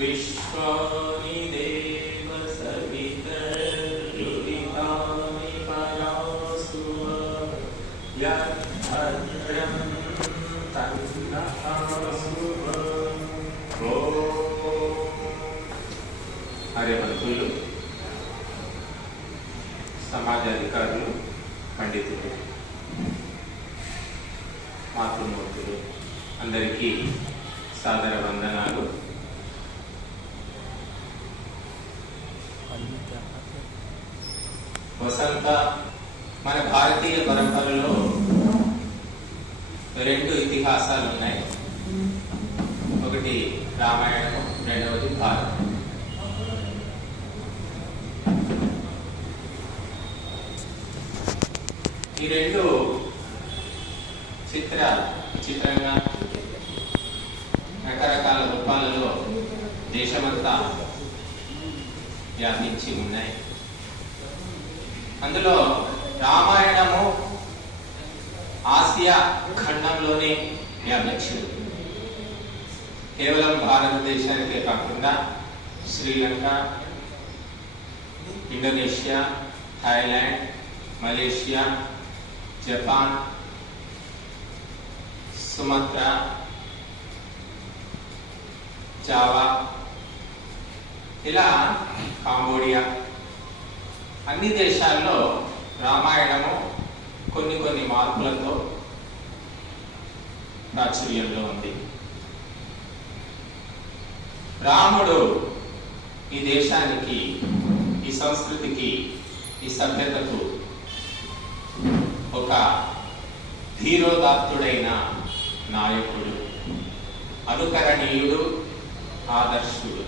विश्वानि देव सवितर्युदितानि परासु यद्भद्रं तन्नःसु। హరివంతులు, సమాజాధికారులు, పండితులు, మాతృమూర్తులు అందరికీ సాదర వందనాలు. వసంత మన భారతీయ పరంపరలో రెండు ఇతిహాసాలు ఉన్నాయి. ఒకటి రామాయణము, రెండవది భారతం. ఈ రెండు చిత్రంగా రకరకాల రూపాలలో దేశమంతా వ్యాపించి ఉన్నాయి. అందులో రామాయణము ఆసియా ఖండంలోనే వ్యాపించింది. కేవలం భారతదేశానికే కాకుండా Sri Lanka, Indonesia, Thailand, Malaysia, Japan, Sumatra, Java, ఇలా కాంబోడియా, అన్ని దేశాల్లో రామాయణము కొన్ని మార్పులతో ప్రాచుర్యంలో ఉంది. రాముడు ఈ దేశానికి, ఈ సంస్కృతికి, ఈ సభ్యతకు ఒక ధీరోదాత్తుడైన నాయకుడు, అనుకరణీయుడు, ఆదర్శుడు.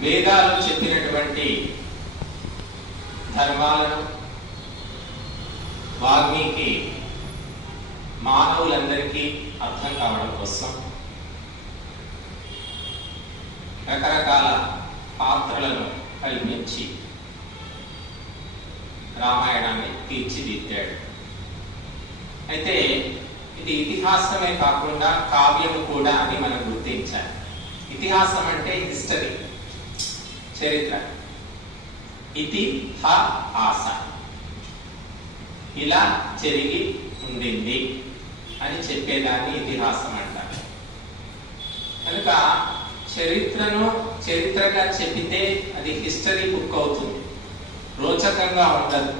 వేదాలు చెప్పినటువంటి ధర్మాలను వాల్మీకి మానవులందరికీ అర్థం కావడం కోసం రకరకాల పాత్రలను కల్పించి రామాయణాన్ని తీర్చిదిద్దాడు. అయితే ఇది ఇతిహాసమే కాకుండా కావ్యము కూడా అని మనం గుర్తించాలి. ఇతిహాసం అంటే హిస్టరీ, చరిత్ర. ఇతిహాస, ఇలా జరిగి ఉండింది అని చెప్పేదాన్ని ఇతిహాసం అంటారు. కనుక చరిత్రను చరిత్రగా చెప్పితే అది హిస్టరీ బుక్ అవుతుంది, రోచకంగా ఉండదు,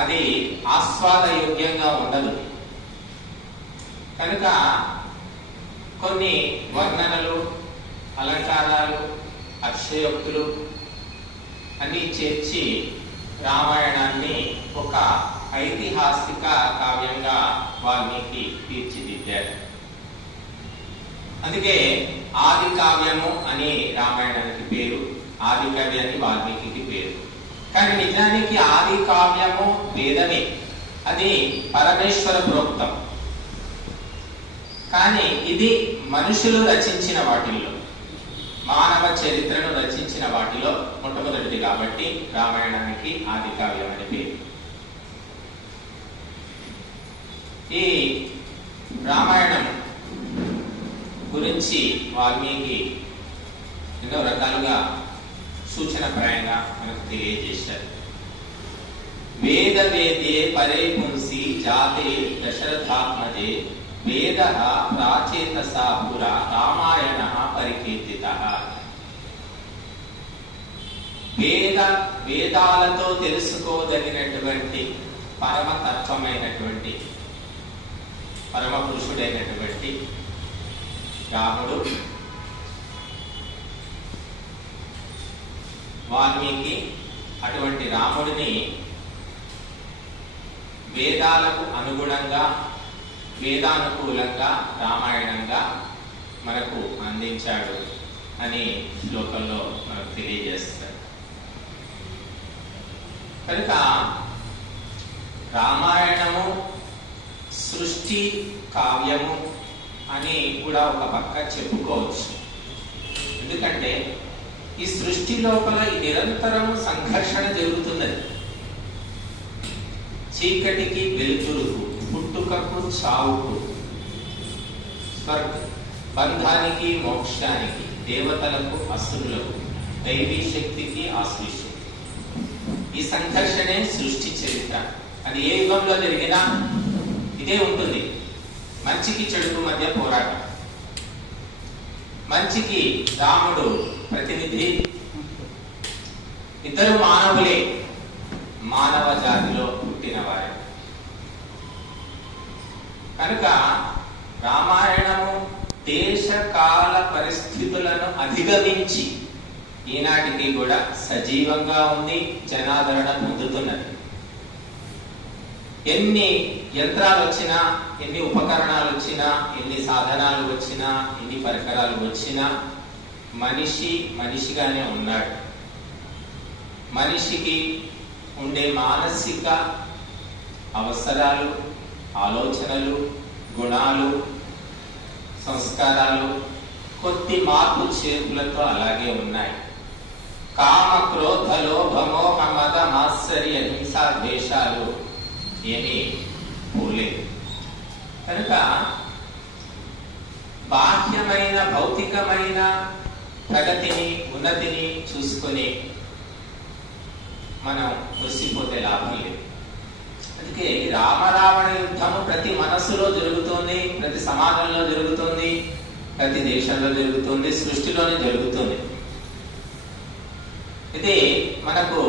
అది ఆస్వాదయోగ్యంగా ఉండదు. కనుక కొన్ని వర్ణనలు, అలంకారాలు, అక్షయోక్తులు అన్నీ చేర్చి రామాయణాన్ని ఒక ఐతిహాసిక కావ్యంగా వాల్మీకి తీర్చిదిద్దాడు. అందుకే ఆది కావ్యము అని రామాయణానికి పేరు, ఆది కవి అని వాల్మీకి పేరు. కానీ నిజానికి ఆది కావ్యము వేదమే, అది పరమేశ్వర ప్రోక్తం. కానీ ఇది మనుషులు రచించిన వాటిల్లో, మానవ చరిత్రను రచించిన వాటిలో మొట్టమొదటిది కాబట్టి రామాయణానికి ఆది కావ్యం అని పేరు. ఈ రామాయణం గురించి వాల్మీకి ఎన్నో రకాలుగా సూచనప్రాయంగా మనకు తెలియజేశారు. వేద వేదే పరే పుంసి జాతే దశరథాత్మజే వేద ప్రాచేతసా పురా రామాయణ పరికీర్తిత. వేదాలతో తెలుసుకోదగినటువంటి పరమతత్వమైనటువంటి పరమ పురుషుడైనటువంటి రాముడు వాల్మీకి అటువంటి రాముడిని వేదాలకు అనుగుణంగా, వేదానుకూలంగా రామాయణంగా మనకు అందించాడు అని శ్లోకంలో మనకు తెలియజేస్తాడు. కనుక రామాయణము సృష్టి కావ్యము అని కూడా ఒక పక్క చెప్పుకోవచ్చు. ఎందుకంటే ఈ సృష్టి లోపల ఈ నిరంతరం సంఘర్షణ జరుగుతున్నది. చీకటికి వెలుతురుకు, పుట్టుకకు చావుకు, స్వర్గ బంధానికి మోక్షానికి, దేవతలకు అసురులకు, దైవీ శక్తికి ఆసురీ శక్తి. ఈ సంఘర్షణే సృష్టి చరిత్ర. అది ఏ యుగంలో జరిగినా ఇదే ఉంటుంది. మంచికి చెడుకు మధ్య పోరాటం. మంచికి రాముడు ప్రతినిధి. ఇద్దరు మానవులే, మానవ జాతిలో పుట్టినవారే. కనుక రామాయణము దేశ కాల పరిస్థితులను అధిగమించి ఈనాటికి కూడా సజీవంగా ఉంది, జనాదరణ పొందుతున్నది. ఎన్ని యంత్రాలు వచ్చినా, ఎన్ని ఉపకరణాలు వచ్చినా, ఎన్ని సాధనాలు వచ్చినా, ఎన్ని పరికరాలు వచ్చినా మనిషి మనిషిగానే ఉన్నాడు. మనిషికి ఉండే మానసిక అవసరాలు, ఆలోచనలు, గుణాలు, సంస్కారాలు కొద్ది మార్పు చేర్పులతో అలాగే ఉన్నాయి. కామ, క్రోధ, లోభ, మోహ, మద, మాత్సర్య, హింసా, ద్వేషాలు ఏమీ పోలేదు. కనుక బాహ్యమైన భౌతికమైన ప్రగతిని, ఉన్నతిని చూసుకొని మనం మురిసిపోతే లాభం లేదు. అందుకే రామరావణ యుద్ధము ప్రతి మనస్సులో జరుగుతోంది, ప్రతి సమాజంలో జరుగుతోంది, ప్రతి దేశంలో జరుగుతుంది, సృష్టిలోనే జరుగుతుంది. ఇది మనకు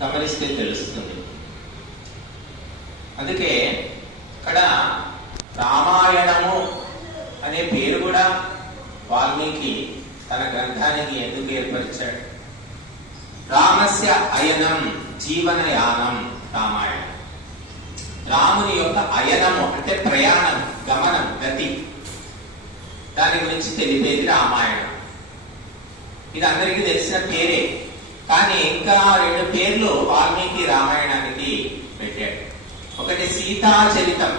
గమనిస్తే తెలుస్తుంది. అందుకే ఇక్కడ రామాయణము అనే పేరు కూడా వాల్మీకి తన గ్రంథానికి ఎందుకు ఏర్పరిచాడు? రామస్య అయనం జీవనయానం రామాయణం. రాముని యొక్క అయనము అంటే ప్రయాణం, గమనం, గతి, దాని గురించి తెలిపేది రామాయణం. ఇది అందరికీ తెలిసిన పేరే, కానీ ఇంకా 2 పేర్లు వాల్మీకి రామాయణానికి పెట్టాడు. ఒకటి సీతాచరితం,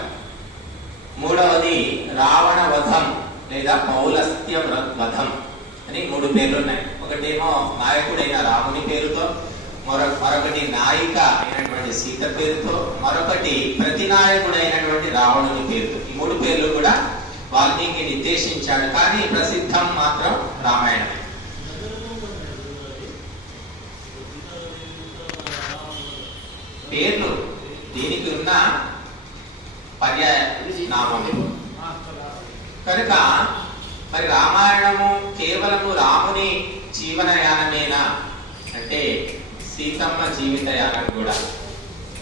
మూడవది రావణ వధం లేదా పౌలస్త్య వధం అని 3 పేర్లు ఉన్నాయి. ఒకటేమో నాయకుడైన రాముని పేరుతో, మరొకటి నాయిక అయినటువంటి సీత పేరుతో, మరొకటి ప్రతినాయకుడైనటువంటి రావణుని పేరుతో. ఈ 3 పేర్లు కూడా వాల్మీకి నిర్దేశించాడు, కానీ ప్రసిద్ధం మాత్రం రామాయణమే. పేర్లు దీనికి ఉన్న పర్యాయ నామమే. కనుక మరి రామాయణము కేవలము రాముని జీవనయానమేనా అంటే సీతమ్మ జీవితయానం కూడా.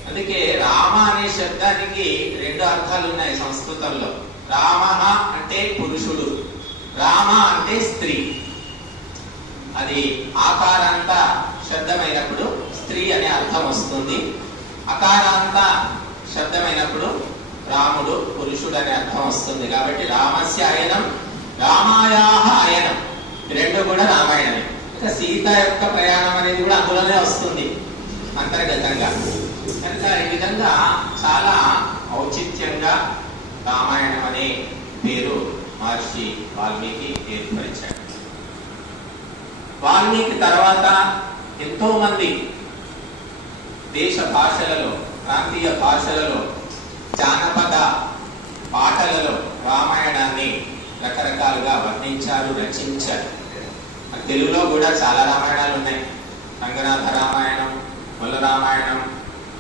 అందుకే రామ అనే శబ్దానికి 2 అర్థాలు ఉన్నాయి సంస్కృతంలో. రామ అంటే పురుషుడు, రామ అంటే స్త్రీ. అది ఆకారాంత శబ్దమైనప్పుడు స్త్రీ అనే అర్థం వస్తుంది, అకారాంత శబ్దమైనప్పుడు రాముడు పురుషుడు అనే అర్థం వస్తుంది. కాబట్టి రామస్య అయనం, రామాయాహ అయనం, 2 కూడా రామాయణమే. ఇక సీత యొక్క ప్రయాణం అనేది కూడా అందులోనే వస్తుంది అంతర్గతంగా. కనుక ఈ విధంగా చాలా ఔచిత్యంగా రామాయణం అనే పేరు మహర్షి వాల్మీకి ఏర్పరిచాడు. వాల్మీకి తర్వాత ఎంతో మంది దేశ భాషలలో, ప్రాంతీయ భాషలలో, జానపద పాటలలో రామాయణాన్ని రకరకాలుగా వర్ణించారు, రచించారు. తెలుగులో కూడా చాలా రామాయణాలు ఉన్నాయి. రంగనాథ రామాయణం, మొల్ల రామాయణం,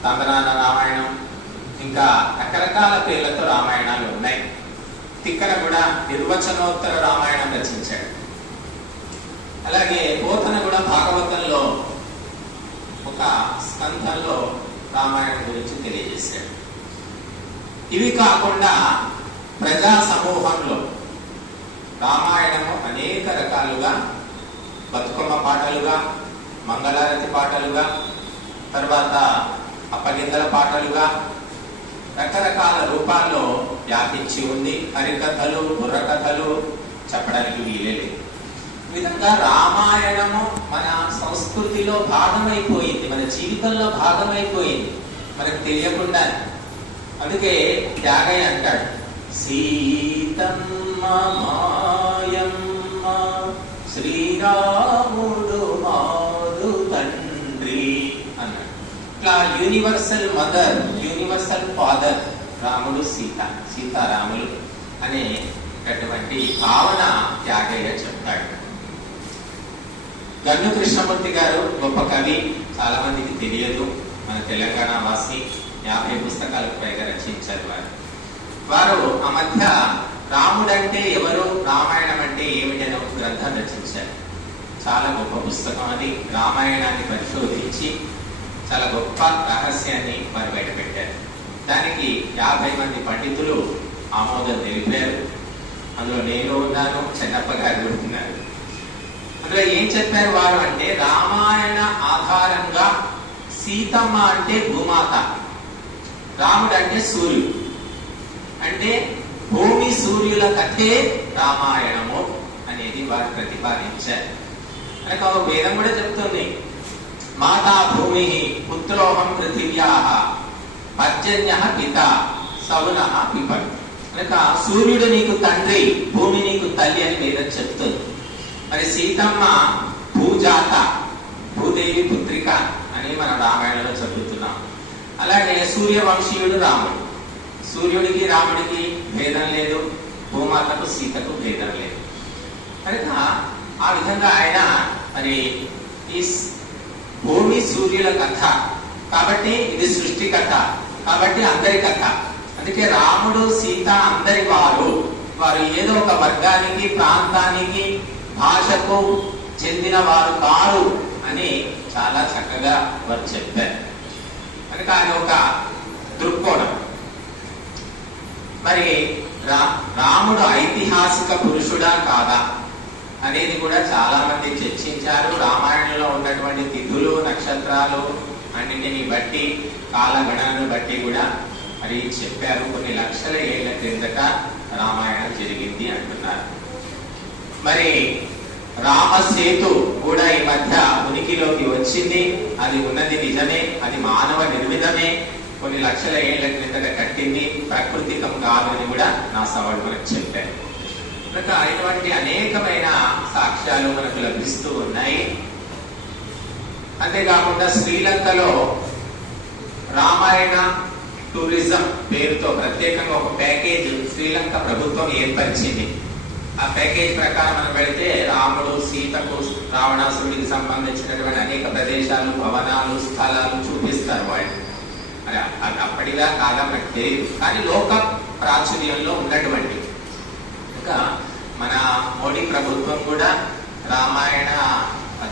తందనాన రామాయణం, ఇంకా రకరకాల పేర్లతో రామాయణాలు ఉన్నాయి. తిక్కన కూడా నిర్వచనోత్తర రామాయణం రచించాడు. అలాగే పోతన కూడా భాగవతంలో ఒక స్కంధంలో రామాయణం గురించి తెలియజేశాడు. ఇవి కాకుండా ప్రజా సమూహంలో రామాయణము అనేక రకాలుగా బతుకమ్మ పాటలుగా, మంగళారతి పాటలుగా, తర్వాత అప్పగింతల పాటలుగా రకరకాల రూపాల్లో వ్యాపించి ఉంది. హరికథలు, బుర్రకథలు చెప్పడానికి వీలేదు. ఈ విధంగా రామాయణము మన సంస్కృతిలో భాగమైపోయింది, మన జీవితంలో భాగమైపోయింది మనకు తెలియకుండా. అందుకే త్యాగయ్య అంటాడు, సీతమ్మ మాయమ్మ శ్రీరాముడు మారు తండ్రి అన్నాడు. ఇట్లా యూనివర్సల్ మదర్, యూనివర్సల్ ఫాదర్ రాముడు, సీతారాములు అనే అటువంటి భావన త్యాగయ్య చెప్తాడు. గన్ను కృష్ణమూర్తి గారు గొప్ప కవి, చాలా మందికి తెలియదు. మన తెలంగాణ వాసి, 50 పుస్తకాలకు పైగా రచించారు వారు. ఆ మధ్య రాముడంటే ఎవరు, రామాయణం అంటే ఏమిటని ఒక గ్రంథం రచించారు. చాలా గొప్ప పుస్తకం అది. రామాయణాన్ని పరిశోధించి చాలా గొప్ప రహస్యాన్ని వారు బయటపెట్టారు. దానికి 50 మంది పండితులు ఆమోదం తెలిపారు. అందులో నేను ఉన్నాను, చెన్నప్ప గారు ఉన్నారు. అందులో ఏం చెప్పారు వారు అంటే, రామాయణ ఆధారంగా సీతమ్మ అంటే భూమాత, రాముడు అంటే సూర్యుడు, అంటే భూమి సూర్యుల కథే రామాయణము అనేది వారు ప్రతిపాదించారు. కనుక వేదం కూడా చెప్తుంది, మాతా భూమి పుత్రోహం పృథివ్యాః పర్జన్యః పిత సవునః పిపన్. కనుక సూర్యుడు నీకు తండ్రి, భూమి నీకు తల్లి అని వేదం చెప్తుంది. మరి సీతమ్మ భూజాత, భూదేవి పుత్రిక అని మనం రామాయణంలో చదువుతున్నాం. అలాగే సూర్యవంశీయుడు రాముడు. సూర్యుడికి రాముడికి భేదం లేదు, భూమాతకు సీతకు భేదం లేదు. కనుక ఆ విధంగా ఆయన మరి ఈ భూమి సూర్యుల కథ కాబట్టి ఇది సృష్టి కథ, కాబట్టి అందరి కథ. అందుకే రాముడు సీత అందరి వారు, వారు ఏదో ఒక వర్గానికి, ప్రాంతానికి, భాషకు చెందిన వారు కారు అని చాలా చక్కగా వారు చెప్పారు. కనుక ఆయన ఒక దృక్కోణం. మరి రాముడు ఐతిహాసిక పురుషుడా కాదా అనేది కూడా చాలా మంది చర్చించారు. రామాయణంలో ఉన్నటువంటి తిథులు, నక్షత్రాలు అన్నింటిని బట్టి, కాలగణనను బట్టి కూడా మరి చెప్పారు. కొన్ని లక్షల ఏళ్ల క్రిందట రామాయణం జరిగింది అంటున్నారు. మరి రామసేతు కూడా ఈ మధ్య ఉనికిలోకి వచ్చింది. అది ఉన్నది నిజమే, అది మానవ నిర్మితమే, కొన్ని లక్షల ఏళ్ల క్రిందట కట్టింది, ప్రాకృతికం కాదు అని కూడా నా సవాళ్ళు మనకు చెప్పారు. కనుక ఇటువంటి అనేకమైన సాక్ష్యాలు మనకు లభిస్తూ ఉన్నాయి. అంతేకాకుండా శ్రీలంకలో రామాయణ టూరిజం పేరుతో ప్రత్యేకంగా ఒక ప్యాకేజ్ శ్రీలంక ప్రభుత్వం ఏర్పరిచింది. ఆ ప్యాకేజ్ ప్రకారం మనం వెళితే రాముడు, సీతకు, రావణాసురుడికి సంబంధించినటువంటి అనేక ప్రదేశాలు, భవనాలు, స్థలాలు చూపిస్తారు వాళ్ళు. మరి అది అప్పటిలా కాదా మనకు తెలియదు, కానీ లోక ప్రాచుర్యంలో ఉన్నటువంటి. ఇంకా మన మోడీ ప్రభుత్వం కూడా రామాయణ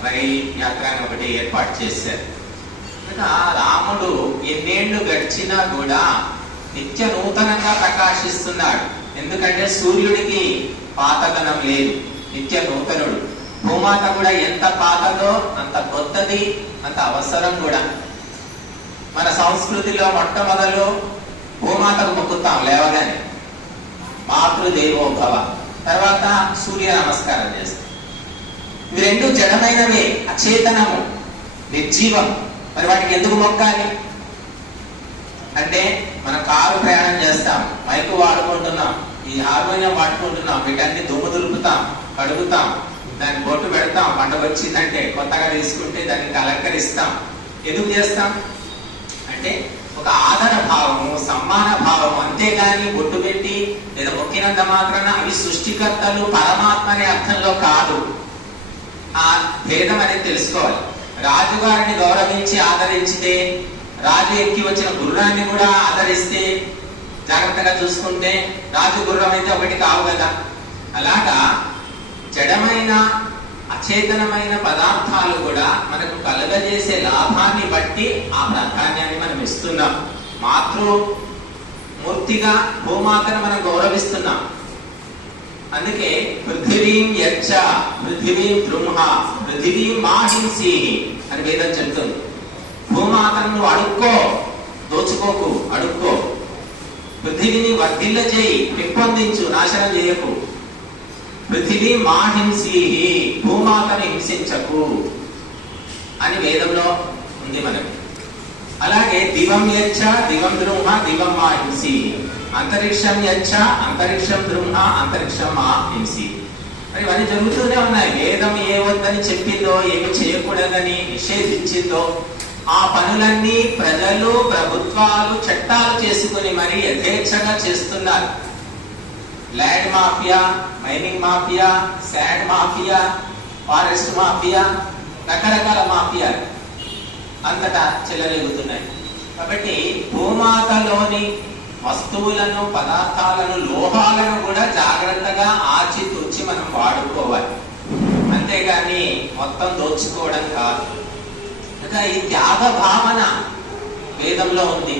రైల్ యాత్ర అని ఒకటి ఏర్పాటు చేశారు. కనుక రాముడు ఎన్నేళ్లు గడిచినా కూడా నిత్య నూతనంగా ప్రకాశిస్తున్నాడు. ఎందుకంటే సూర్యుడికి పాతదనం లేదు, నిత్య నూతనుడు. భూమాత కూడా ఎంత పాతదో అంత కొత్తది, అంత అవసరం కూడా. మన సంస్కృతిలో మొట్టమొదలు భూమాతకు మొక్కుతాం లేవగానే, మాతృదేవోభవ. తర్వాత సూర్య నమస్కారం చేస్తాం. ఇవి రెండు జడమైనవే, అచేతనము, నిర్జీవం. మరి వాటికి ఎందుకు మొక్కాలి అంటే, మనం కారు ప్రయాణం చేస్తాం, మైకు వాడుకుంటున్నాం, ఈ హార్మోనియం వాడుకుంటున్నాం, వీటన్ని దుమ్ము దులుపుతాం, కడుగుతాం, దాన్ని బొట్టు పెడతాం. పండుగ వచ్చిందంటే కొత్తగా తీసుకుంటే దానికి అలంకరిస్తాం. ఎందుకు చేస్తాం అంటే ఒక ఆదర భావము, సమ్మాన భావము. అంతేగాని బొట్టు పెట్టి లేదా మొక్కినంత మాత్రాన అవి సృష్టికర్తలు, పరమాత్మ అనే అర్థంలో కాదు. ఆ భేదం అనేది తెలుసుకోవాలి. రాజుగారిని గౌరవించి ఆదరించితే, రాజు ఎక్కి వచ్చిన గుర్రాన్ని కూడా ఆదరిస్తే, జాగ్రత్తగా చూసుకుంటే రాజు గుర్రం అయితే ఒకటి కావు కదా. అలాగా జడమైన, అచేతనమైన పదార్థాలు కూడా మనకు కలుగజేసే లాభాన్ని బట్టి ఆ ప్రాధాన్యాన్ని మనం ఇస్తున్నాం. మాతృమూర్తిగా భూమాతను మనం గౌరవిస్తున్నాం. అందుకే పృథివీం యచ్చ పృథివీం ద్రుమ్హ పృథివీం మాహింసి అని వేదం చెప్తుంది. భూమాతను నువ్వు అడుక్కో, దోచుకోకు, అడుక్కో. పృథివిని వర్ధిల్ల చేయి, పెంపొందించు, నాశనం చేయకు. పృథివీ మాహింసి, భూమాతను హింసించకు అని వేదంలో ఉంది మనకి. అలాగే దివం యచ్చ దివం ద్రుమ్హ దివం మాహింసి, అంతరిక్షం యచ్చ అంతరిక్షం ద్రుమ్హ అంతరిక్షం మాహింసి. మరి ఇవన్నీ జరుగుతూనే ఉన్నాయి. వేదం ఏ వద్దని చెప్పిందో, ఏమి చేయకూడదని నిషేధించిందో ఆ పనులన్నీ ప్రజలు, ప్రభుత్వాలు చట్టాలు చేసుకుని మరి యథేచ్ఛగా చేస్తున్నారు. Land mafia, mining mafia, sand mafia, forest mafia, రకరకాల మాఫియాలు అంతటా చెల్లరేగుతున్నాయి. కాబట్టి భూమాతలోని వస్తువులను, పదార్థాలను, లోహాలను కూడా జాగ్రత్తగా ఆచితూచి మనం వాడుకోవాలి, అంతేగాని మొత్తం దోచుకోవడం కాదు. ఇంకా ఈ త్యాగ భావన వేదంలో ఉంది.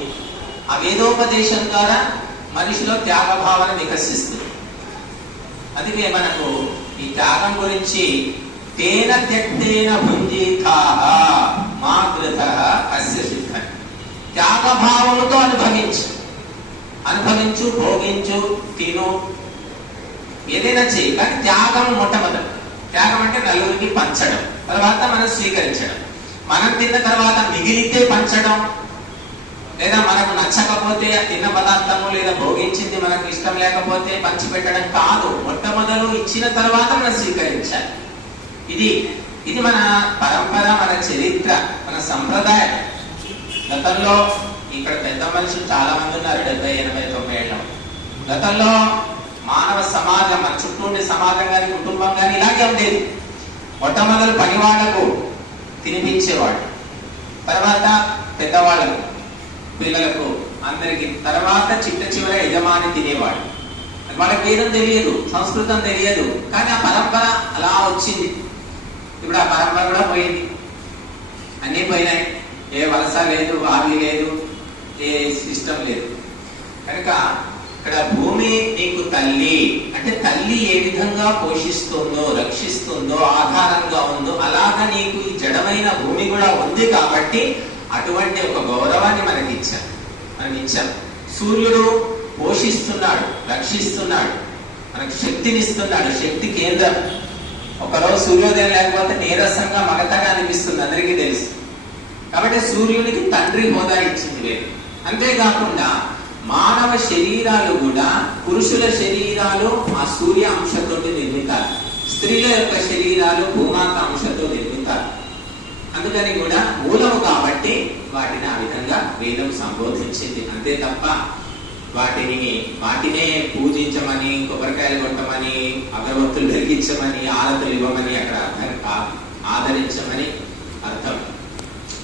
ఆ వేదోపదేశం ద్వారా మనిషిలో త్యాగ భావన వికసిస్తుంది. అందుకే మనకు ఈ త్యాగం గురించి తేన త్యక్తేన భుంజీతాః మా గృహః అస్య సిద్ధః. త్యాగ భావముతో అనుభవించు, భోగించు, తిను, ఏదైనా చేయి, కానీ త్యాగం మొట్టమొదటి. త్యాగం అంటే నలుగురికి పంచడం, తర్వాత మనం స్వీకరించడం. మనం తిన్న తర్వాత మిగిలితే పంచడం, లేదా మనకు నచ్చకపోతే తిన్న పదార్థము లేదా భోగించింది మనకు ఇష్టం లేకపోతే పంచిపెట్టడం కాదు. మొట్టమొదలు ఇచ్చిన తర్వాత మనం స్వీకరించాలి. ఇది మన పరంపర, మన చరిత్ర, మన సంప్రదాయం. గతంలో ఇక్కడ పెద్ద మనుషులు చాలా మంది ఉన్నారు, 70, 80, 90 ఏళ్ళ. గతంలో మానవ సమాజం, మన చుట్టూ ఉండే సమాజం కానీ కుటుంబం కానీ ఇలాగే ఉండేది. మొట్టమొదలు పనివాళ్లకు తినిపించేవాడు, తర్వాత పెద్దవాళ్ళకు, పిల్లలకు, అందరికి, తర్వాత చిట్ట చివర యజమాని తినేవాడు. వాళ్ళకి వేదం తెలియదు, సంస్కృతం తెలియదు, కానీ ఆ పరంపర అలా వచ్చింది. ఇప్పుడు ఆ పరంపర కూడా పోయింది, అన్నీ పోయినాయి. ఏ వలస లేదు, ఆవి లేదు, ఏ సిస్టమ్ లేదు. కనుక ఇక్కడ భూమి నీకు తల్లి అంటే, తల్లి ఏ విధంగా పోషిస్తుందో, రక్షిస్తుందో, ఆధారంగా ఉందో, అలాగా నీకు ఈ జడమైన భూమి కూడా ఉంది. కాబట్టి అటువంటి ఒక గౌరవాన్ని మనం ఇచ్చాం. సూర్యుడు పోషిస్తున్నాడు, రక్షిస్తున్నాడు, మనకు శక్తినిస్తున్నాడు, శక్తి కేంద్రం. ఒకరోజు సూర్యోదయం లేకపోతే నీరసంగా, మగతగా అనిపిస్తుంది, అందరికీ తెలుసు. కాబట్టి సూర్యునికి తండ్రి హోదా ఇచ్చింది వేరు. అంతేకాకుండా మానవ శరీరాలు కూడా, పురుషుల శరీరాలు ఆ సూర్య అంశతో నిర్మితారు, స్త్రీల యొక్క శరీరాలు భూమాత అంశతో నిర్మితారు. అందుకని కూడా మూలము కాబట్టి వాటిని ఆ విధంగా వేదం సంబోధించింది. అంతే తప్ప వాటినే పూజించమని, కొబ్బరికాయలు కొట్టమని, అగరవత్తులు వెలిగించమని, ఆరతులు ఇవ్వమని అక్కడ అర్థం కాదు. ఆదరించమని అర్థం.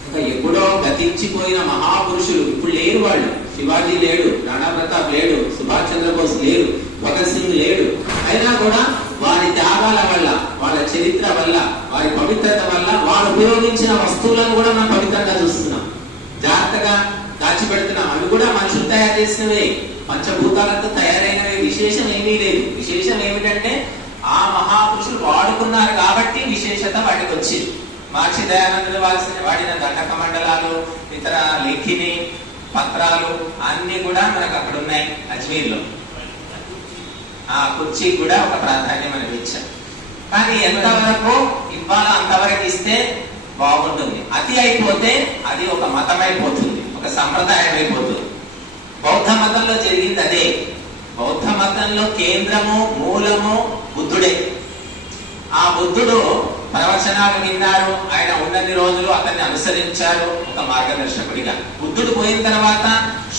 ఇంకా ఎప్పుడో గతించిపోయిన మహాపురుషులు ఇప్పుడు లేరు. వాళ్ళు శివాజీ లేడు, రాణా ప్రతాప్ లేడు, సుభాష్ చంద్రబోస్ లేరు, భగత్ సింగ్ లేడు. అయినా కూడా వారి త్యాగాల వల్ల, వాళ్ళ చరిత్ర వల్ల, వారి పవిత్రత వల్ల, వారు ఉపయోగించిన వస్తువులను కూడా మనం పవిత్రంగా చూస్తున్నాం, జాగ్రత్తగా దాచిపెడుతున్నాం. అవి కూడా మనుషులు తయారు చేసినవే, పంచభూతాలతో తయారైనవే. విశేషం ఏమీ లేదు. విశేషం ఏమిటంటే ఆ మహాపురుషులు వాడుకున్నారు కాబట్టి విశేషత వాటికి వచ్చింది. మహర్షి దయానందుడు వాడిన దండక మండలాలు, ఇతర లేఖిని పత్రాలు అన్ని కూడా మనకు అక్కడ ఉన్నాయి అజ్మీర్లో. ఆ కుర్చీకి కూడా ఒక ప్రాధాన్యం మనం ఇచ్చాం. కానీ ఎంతవరకు ఇవ్వాలో అంతవరకు ఇస్తే బాగుంటుంది. అతి అయిపోతే అది ఒక మతం అయిపోతుంది, ఒక సంప్రదాయం అయిపోతుంది. బౌద్ధ మతంలో జరిగింది అదే. బౌద్ధ మతంలో కేంద్రము, మూలము బుద్ధుడే. ఆ బుద్ధుడు ప్రవచనాలు విన్నారు, ఆయన ఉన్నన్ని రోజులు అతన్ని అనుసరించారు ఒక మార్గదర్శకుడిగా. బుద్ధుడు పోయిన తర్వాత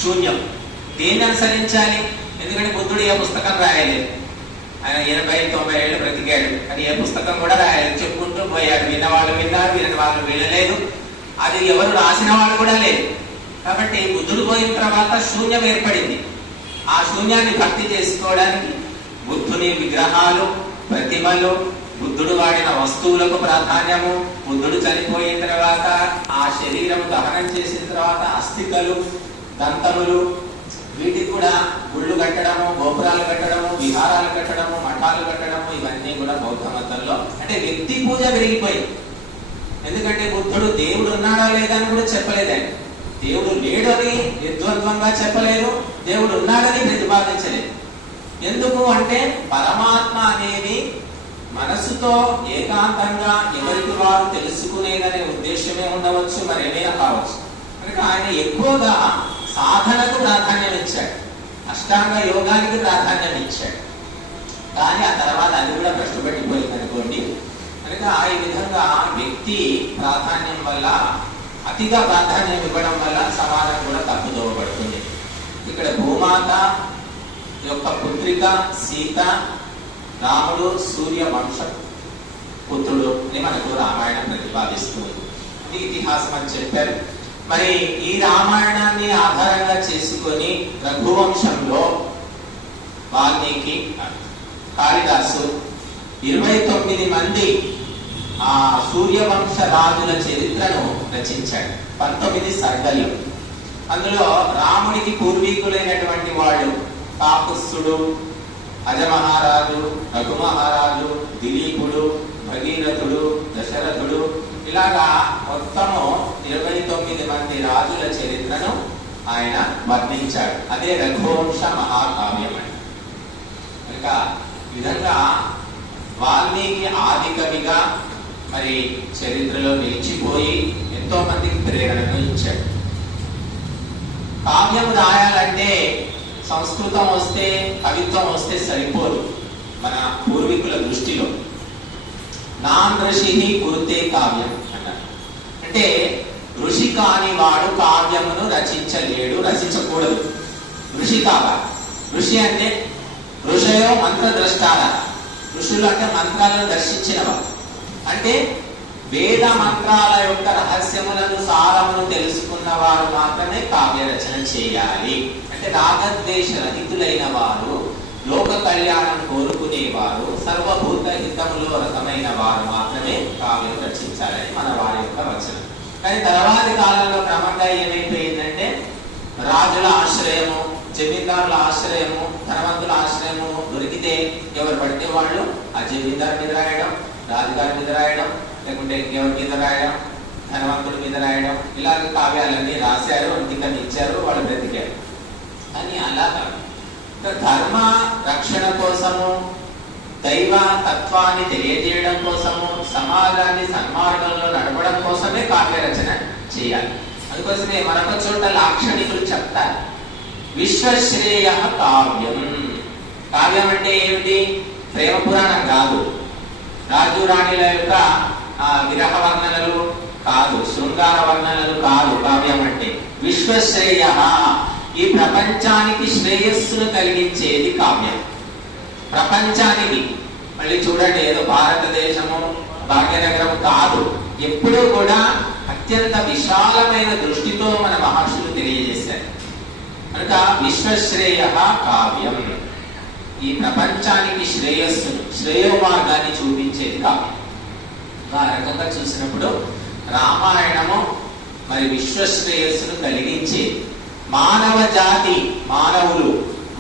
శూన్యం. దేన్ని అనుసరించాలి? ఎందుకంటే బుద్ధుడు ఏ పుస్తకం రాయలేదు. ఆయన 80-90 ఏళ్ళు బ్రతికాడు, కానీ ఏ పుస్తకం కూడా రాయలేదు. చెప్పుకుంటూ పోయాడు. విన్నవాళ్ళు విన్నారు, వినని వాళ్ళు వినలేదు. అది ఎవరు రాసిన వాళ్ళు కూడా లేదు. కాబట్టి బుద్ధుడు పోయిన తర్వాత శూన్యం ఏర్పడింది. ఆ శూన్యాన్ని భర్తీ చేసుకోవడానికి బుద్ధుని విగ్రహాలు, ప్రతిమలు, బుద్ధుడు వాడిన వస్తువులకు ప్రాధాన్యము, బుద్ధుడు చనిపోయిన తర్వాత ఆ శరీరం దహనం చేసిన తర్వాత అస్థికలు, దంతములు, వీటికి కూడా గుళ్ళు కట్టడము, గోపురాలు కట్టడము, విహారాలు కట్టడము, మఠాలు కట్టడము, ఇవన్నీ కూడా బౌద్ధ మతంలో అంటే వ్యక్తి పూజ పెరిగిపోయింది. ఎందుకంటే బుద్ధుడు దేవుడు ఉన్నాడా లేదా అని కూడా చెప్పలేదు. ఆయన దేవుడు లేడు అని నిర్ద్వంద్వంగా చెప్పలేదు, దేవుడు ఉన్నాడని ప్రతిపాదించలేదు. ఎందుకు అంటే పరమాత్మ అనేది మనసుతో ఏకాంతంగా ఎవరికి వారు తెలుసుకునేదనే ఉద్దేశమే ఉండవచ్చు, మరి ఏమైనా కావచ్చు. కనుక ఆయన ఎక్కువగా సాధనకు ప్రాధాన్యం ఇచ్చాడు, అష్టాంగ యోగానికి ప్రాధాన్యం ఇచ్చాడు. కానీ ఆ తర్వాత అది కూడా కష్టపడిపోయింది అనుకోండి. కనుక ఈ విధంగా వ్యక్తి ప్రాధాన్యం వల్ల, అతిగా ప్రాధాన్యం ఇవ్వడం వల్ల సమాజం కూడా తప్పుదోవబడుతుంది. ఇక్కడ భూమాత యొక్క పుత్రిక సీత, రాముడు సూర్య వంశ పుత్రుడు అని మనకు రామాయణం ప్రతిపాదిస్తుంది. ఇది ఇతిహాసం అని చెప్పారు. మరి ఈ రామాయణాన్ని ఆధారంగా చేసుకొని రఘువంశంలో వాల్మీకి, కాళిదాసు 29 మంది ఆ సూర్యవంశ రాజుల చరిత్రను రచించాడు. 19 సర్గలు. అందులో రాముడికి పూర్వీకులైనటువంటి వాళ్ళు కాకుత్సుడు, అజమహారాజు, రఘుమహారాజు, దిలీపుడు, భగీరథుడు, దశరథుడు, ఇలాగా మొత్తము 29 మంది రాజుల చరిత్రను ఆయన వర్ణించాడు. అదే రఘువంశ మహాకావ్యం అండి. కనుక ఈ విధంగా వాల్మీకి ఆది కవిగా మరి చరిత్రలో నిలిచిపోయి ఎంతో మందికి ప్రేరణను ఇచ్చాడు. కావ్యం రాయాలంటే సంస్కృతం వస్తే, కవిత్వం వస్తే సరిపోదు. మన పూర్వీకుల దృష్టిలో నాన్ ఋషి కురుతే కావ్యం అన్నారు. అంటే ఋషి కాని వాడు కావ్యమును రచించలేడు, రచించకూడదు. ఋషి కావాలి. ఋషి అంటే ఋషయో మంత్రద్రష్టాల. ఋషులు అంటే మంత్రాలను దర్శించినవారు. అంటే వేద మంత్రాల యొక్క రహస్యములను, సారమును తెలుసుకున్న వారు మాత్రమే కావ్య రచన చేయాలి. అంటే రాగద్వేష రహితులైన వారు, లోక కళ్యాణం కోరుకునేవారు, సర్వభూత హితములో రకమైన వారు మాత్రమే కావ్యం రచించాలని మన వారి యొక్క వచనం. కానీ తర్వాతి కాలంలో క్రమంగా ఏమైపోయిందంటే రాజుల ఆశ్రయము, జమీందారుల ఆశ్రయము, ధనవంతుల ఆశ్రయము దొరికితే ఎవరు పడితే వాళ్ళు ఆ జమీందారు మీద రాయడం, రాజుగారి మీద రాయడం, లేకుంటే ఎవరి మీద రాయడం, ధనవంతుడి మీద రాయడం, ఇలాగ కావ్యాలన్నీ రాశారు, అంకితం ఇచ్చారు, వాళ్ళు బ్రతికారు. అని అలాగా ధర్మ రక్షణ కోసము, దైవ తత్వాన్ని తెలియజేయడం కోసము, సమాజాన్ని సన్మార్గంలో నడపడం కోసమే కావ్య రచన చేయాలి. అందుకోసమే మరొక చోట లాక్షణికులు చెప్తారు, విశ్వశ్రేయ కావ్యం. కావ్యం అంటే ఏమిటి? ప్రేమ పురాణం కాదు, రాజు రాణిల యొక్క విరహ వర్ణనలు కాదు, శృంగార వర్ణనలు కాదు. కావ్యం అంటే విశ్వశ్రేయ, ఈ ప్రపంచానికి శ్రేయస్సును కలిగించేది కావ్యం. ప్రపంచానికి, మళ్ళీ చూడండి, ఏదో భారతదేశము, భాగ్యనగరం కాదు. ఎప్పుడూ కూడా అత్యంత విశాలమైన దృష్టితో మన మహర్షులు తెలియజేశారు. కనుక విశ్వశ్రేయ కావ్యం, ఈ ప్రపంచానికి శ్రేయస్సును, శ్రేయో మార్గాన్ని చూపించేది కావ్యం. ఆ రకంగా చూసినప్పుడు రామాయణము మరి విశ్వశ్రేయస్సును కలిగించేది. మానవ జాతి, మానవులు,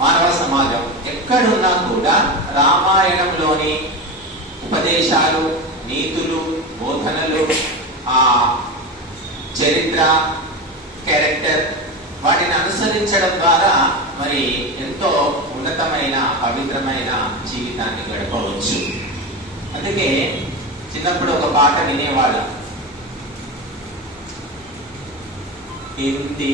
మానవ సమాజం ఎక్కడున్నా కూడా రామాయణంలోని ఉపదేశాలు, నీతులు, బోధనలు, ఆ చరిత్ర, క్యారెక్టర్, వాటిని అనుసరించడం ద్వారా మరి ఎంతో ఉన్నతమైన పవిత్రమైన జీవితాన్ని గడపవచ్చు. అందుకే చిన్నప్పుడు ఒక పాట వినేవాళ్ళం. ఏంటి?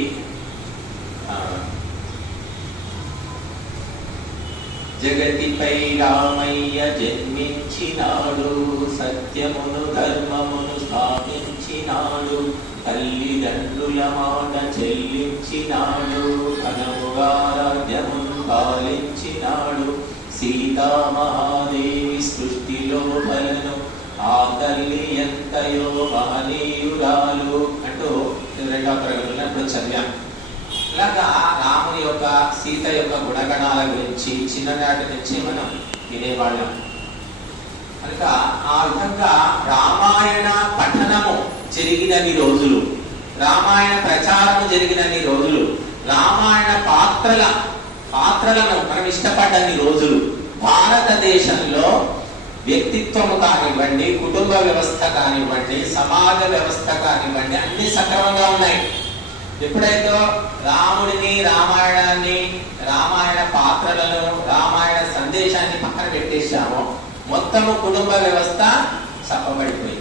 జగతిపై రామయ్య జన్మించినాడు, సత్యమును ధర్మమును స్థాపించినాడు, తల్లిదండ్రుల మాట చెల్లించినాడు, ఘనముగా రాజ్యమును పాలించినాడు, సీతామహాదేవి సృష్టిలో ఫలను, ఆ తల్లి ఎంతయో మహనీయురాలు అంటూ 2వ తరగతిలో చదివాం. ఇలాగా రాముని యొక్క, సీత యొక్క గుణగణాల గురించి చిన్ననాటి నుంచి మనం వినేవాళ్ళం. కనుక ఆ విధంగా రామాయణ పఠనము జరిగినన్ని రోజులు, రామాయణ ప్రచారము జరిగినన్ని రోజులు, రామాయణ పాత్రలను మనం ఇష్టపడ్డన్ని రోజులు భారతదేశంలో వ్యక్తిత్వము కానివ్వండి, కుటుంబ వ్యవస్థ కానివ్వండి, సమాజ వ్యవస్థ కానివ్వండి, అన్ని సక్రమంగా ఉన్నాయి. ఎప్పుడైతే రాముడిని, రామాయణాన్ని, రామాయణ పాత్రలను, రామాయణ సందేశాన్ని పక్కన పెట్టేశామో మొత్తము కుటుంబ వ్యవస్థ సప్పబడిపోయింది.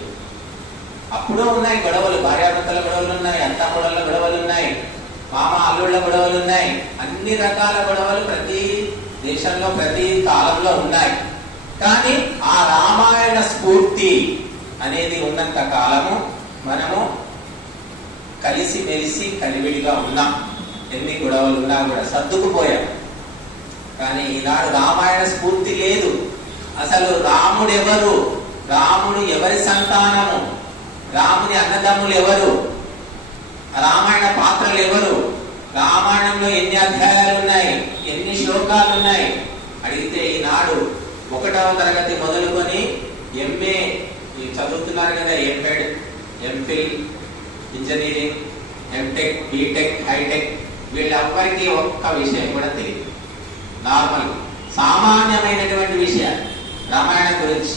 అప్పుడు ఉన్నాయి గొడవలు, భార్యాభర్తల గొడవలు ఉన్నాయి, అత్తకోడళ్ళ గొడవలు ఉన్నాయి, మామ అల్లుళ్ళ గొడవలు ఉన్నాయి, అన్ని రకాల గొడవలు ప్రతి దేశంలో ప్రతి కాలంలో ఉన్నాయి. కానీ ఆ రామాయణ స్ఫూర్తి అనేది ఉన్నంత కాలము మనము కలిసి మెలిసి కలివిడిగా ఉన్నాం. ఎన్ని గొడవలు ఉన్నా కూడా సర్దుకుపోయాం. కానీ ఈనాడు రామాయణ స్ఫూర్తి లేదు. అసలు రాముడు ఎవరు, రాముడు ఎవరి సంతానము, రాముని అన్నదమ్ములు ఎవరు, రామాయణ పాత్రలు ఎవరు, రామాయణంలో ఎన్ని అధ్యాయాలు ఉన్నాయి, ఎన్ని శ్లోకాలు ఉన్నాయి అడిగితే ఈనాడు 1వ తరగతి మొదలుకొని ఎంఏ చదువుతున్నారు కదా, MEd, MPhil, engineering, MTech, BTech, hitech, వీళ్ళెవ్వరికి ఒక్క విషయం కూడా తెలియదు. నార్మల్ సామాన్యమైనటువంటి విషయాలు రామాయణం గురించి.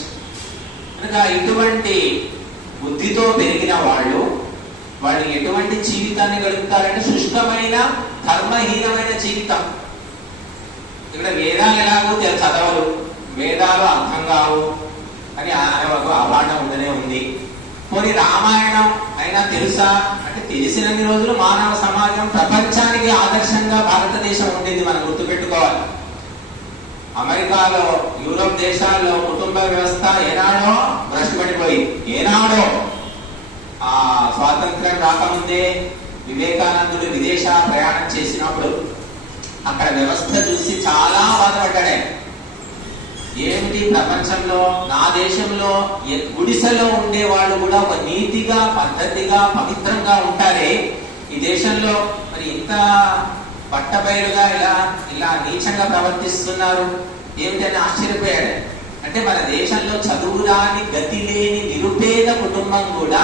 కనుక ఇటువంటి బుద్ధితో పెరిగిన వాళ్ళు ఎటువంటి జీవితాన్ని గడుపుతారంటే శుష్కమైన ధర్మహీనమైన జీవితం. ఇక్కడ వేదాలు ఎలాగో చదవరు, వేదాలు అర్థం కావు అని ఒక అవాండం ఉండనే ఉంది. పోనీ రామాయణం అయినా తెలుసా అంటే తెలిసినన్ని రోజులు మానవ సమాజం ప్రపంచానికి ఆదర్శంగా భారతదేశం ఉండేది, మనం గుర్తుపెట్టుకోవాలి. అమెరికాలో, యూరోప్ దేశాల్లో కుటుంబ వ్యవస్థ ఏనాడో భ్రష్టుపడిపోయింది. ఏనాడో ఆ స్వాతంత్ర్యం రాకముందే వివేకానందుడు విదేశ ప్రయాణం చేసినప్పుడు అక్కడ వ్యవస్థ చూసి చాలా బాధపడ్డాడే. ఏమిటి ప్రపంచంలో, నా దేశంలో గుడిసెలో ఉండే వాళ్ళు కూడా ఒక నీతిగా, పద్ధతిగా, పవిత్రంగా ఉంటారే, ఈ దేశంలో మరి ఇంత పట్టబయలుగా ఇలా నీచంగా ప్రవర్తిస్తున్నారు ఏమిటని ఆశ్చర్యపోయాడు. అంటే మన దేశంలో చదువురాని, గతి లేని నిరుపేద కుటుంబం కూడా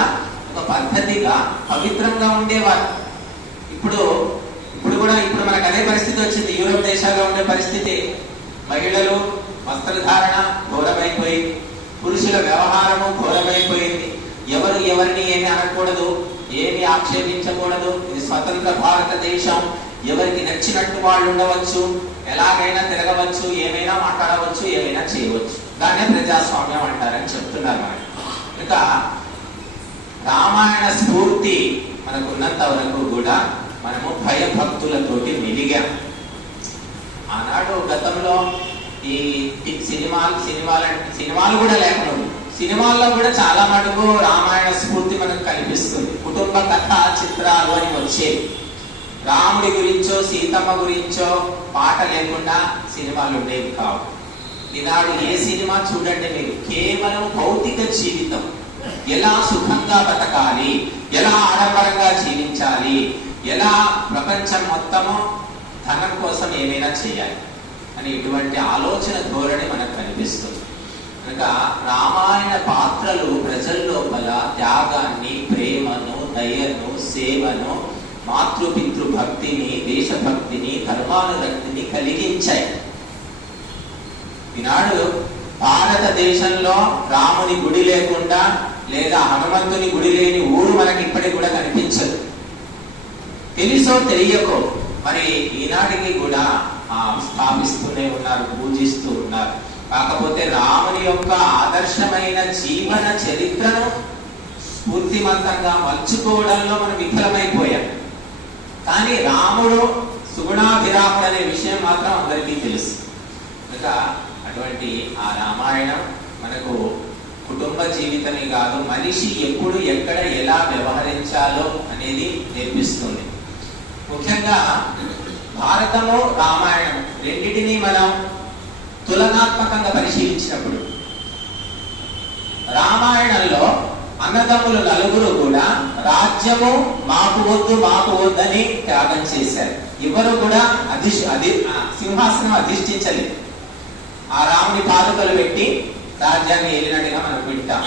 ఒక పద్ధతిగా, పవిత్రంగా ఉండేవారు. ఇప్పుడు మనకు అదే పరిస్థితి వచ్చింది. యూరోప్ దేశాల్లో ఉండే పరిస్థితి, మహిళలు వస్త్రధారణ ఘోరమైపోయింది, పురుషుల వ్యవహారము ఘోరమైపోయింది. ఎవరు ఎవరిని ఏమి అనకూడదు, ఏమి ఆక్షేపించకూడదు. ఇది స్వతంత్ర భారతదేశం, ఎవరికి నచ్చినట్టు వాళ్ళు ఉండవచ్చు, ఎలాగైనా తిరగవచ్చు, ఏమైనా మాట్లాడవచ్చు, ఏమైనా చేయవచ్చు. దాన్నే ప్రజాస్వామ్యం అంటారని చెప్తున్నారు మనకి. కనుక రామాయణ స్ఫూర్తి మనకు ఉన్నంత వరకు కూడా మనము భయభక్తులతోటి మెలిగాం. ఆనాడు గతంలో ఈ సినిమాలు కూడా లేకుండా, సినిమాల్లో కూడా చాలా మటుకు రామాయణ స్ఫూర్తి మనకు కనిపిస్తుంది. కుటుంబ కథా చిత్రాలు అని వచ్చేవి. రాముడి గురించో సీతమ్మ గురించో పాట లేకుండా సినిమాలు ఉండేవి కావు. ఈనాడు ఏ సినిమా చూడండి మీరు, కేవలం భౌతిక జీవితం, ఎలా సుఖంగా బతకాలి, ఎలా ఆడంబరంగా జీవించాలి, ఎలా ప్రపంచం మొత్తము ధనం కోసం ఏమైనా చేయాలి అని ఇటువంటి ఆలోచన ధోరణి మనకు కనిపిస్తుంది. కనుక రామాయణ పాత్రలు ప్రజల లోపల త్యాగాన్ని, ప్రేమను, దయను, సేవను, మాతృపితృ భక్తిని, దేశభక్తిని, ధర్మానురక్తిని కలిగించాయి. ఈనాడు భారతదేశంలో రాముని గుడి లేకుండా లేదా హనుమంతుని గుడి లేని ఊరు మనకి ఇప్పటికి కూడా కనిపించదు. తెలుసో తెలియకో మరి ఈనాటికి కూడా స్థాపిస్తూనే ఉన్నారు, పూజిస్తూ ఉన్నారు. కాకపోతే రాముని యొక్క ఆదర్శమైన జీవన చరిత్రను స్ఫూర్తిమంతంగా మలుచుకోవడంలో మనం విఫలమైపోయాం. కానీ రాముడు సుగుణాభిరాముడు అనే విషయం మాత్రం అందరికీ తెలుసు. కనుక అటువంటి ఆ రామాయణం మనకు కుటుంబ జీవితమే కాదు, మనిషి ఎప్పుడు ఎక్కడ ఎలా వ్యవహరించాలో అనేది నేర్పిస్తుంది. ముఖ్యంగా భారతము, రామాయణం రెండింటినీ మనం తులనాత్మకంగా పరిశీలించినప్పుడు రామాయణంలో అన్నదమ్ములు నలుగురు కూడా రాజ్యము మాకు వద్దని త్యాగం చేశారు. ఎవరు కూడా సింహాసనం అధిష్ఠించలేదు. ఆ రాముని పాదుకలు పెట్టి రాజ్యాన్ని ఏలినట్టుగా మనం వింటాం.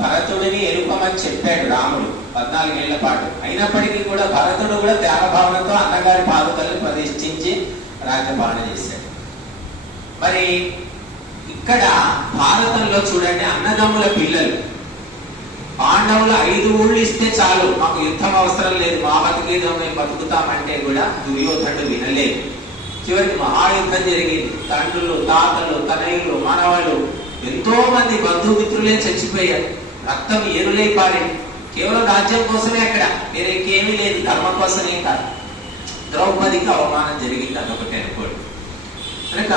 భరతుడిని ఎలుపమని చెప్పాడు రాముడు 14 ఏళ్ల పాటు. అయినప్పటికీ కూడా భరతుడు కూడా త్యాగభావనతో అన్నగారి పాదుకలను ప్రతిష్ఠించి రాజ్యపాలన చేశాడు. మరి ఇక్కడ భారతంలో చూడండి, అన్నదమ్ముల పిల్లలు పాండవులు 5 ఊళ్ళు ఇస్తే చాలు, మాకు యుద్ధం అవసరం లేదు, మా బతికేదో మేము బతుకుతామంటే కూడా దుర్యోధనుడు వినలేదు. చివరికి మహాయుద్ధం జరిగింది. తండ్రులు, తాతలు, తనయులు, మనవాళ్ళు, ఎంతో మంది బంధుమిత్రులే చచ్చిపోయారు. రక్తం ఏరులై పారింది. కేవలం రాజ్యం కోసమే, అక్కడ వేరేకేమీ లేదు, ధర్మం కోసమే కాదు. ద్రౌపదికి అవమానం జరిగింది, అదొకటి అనుకోండి. కనుక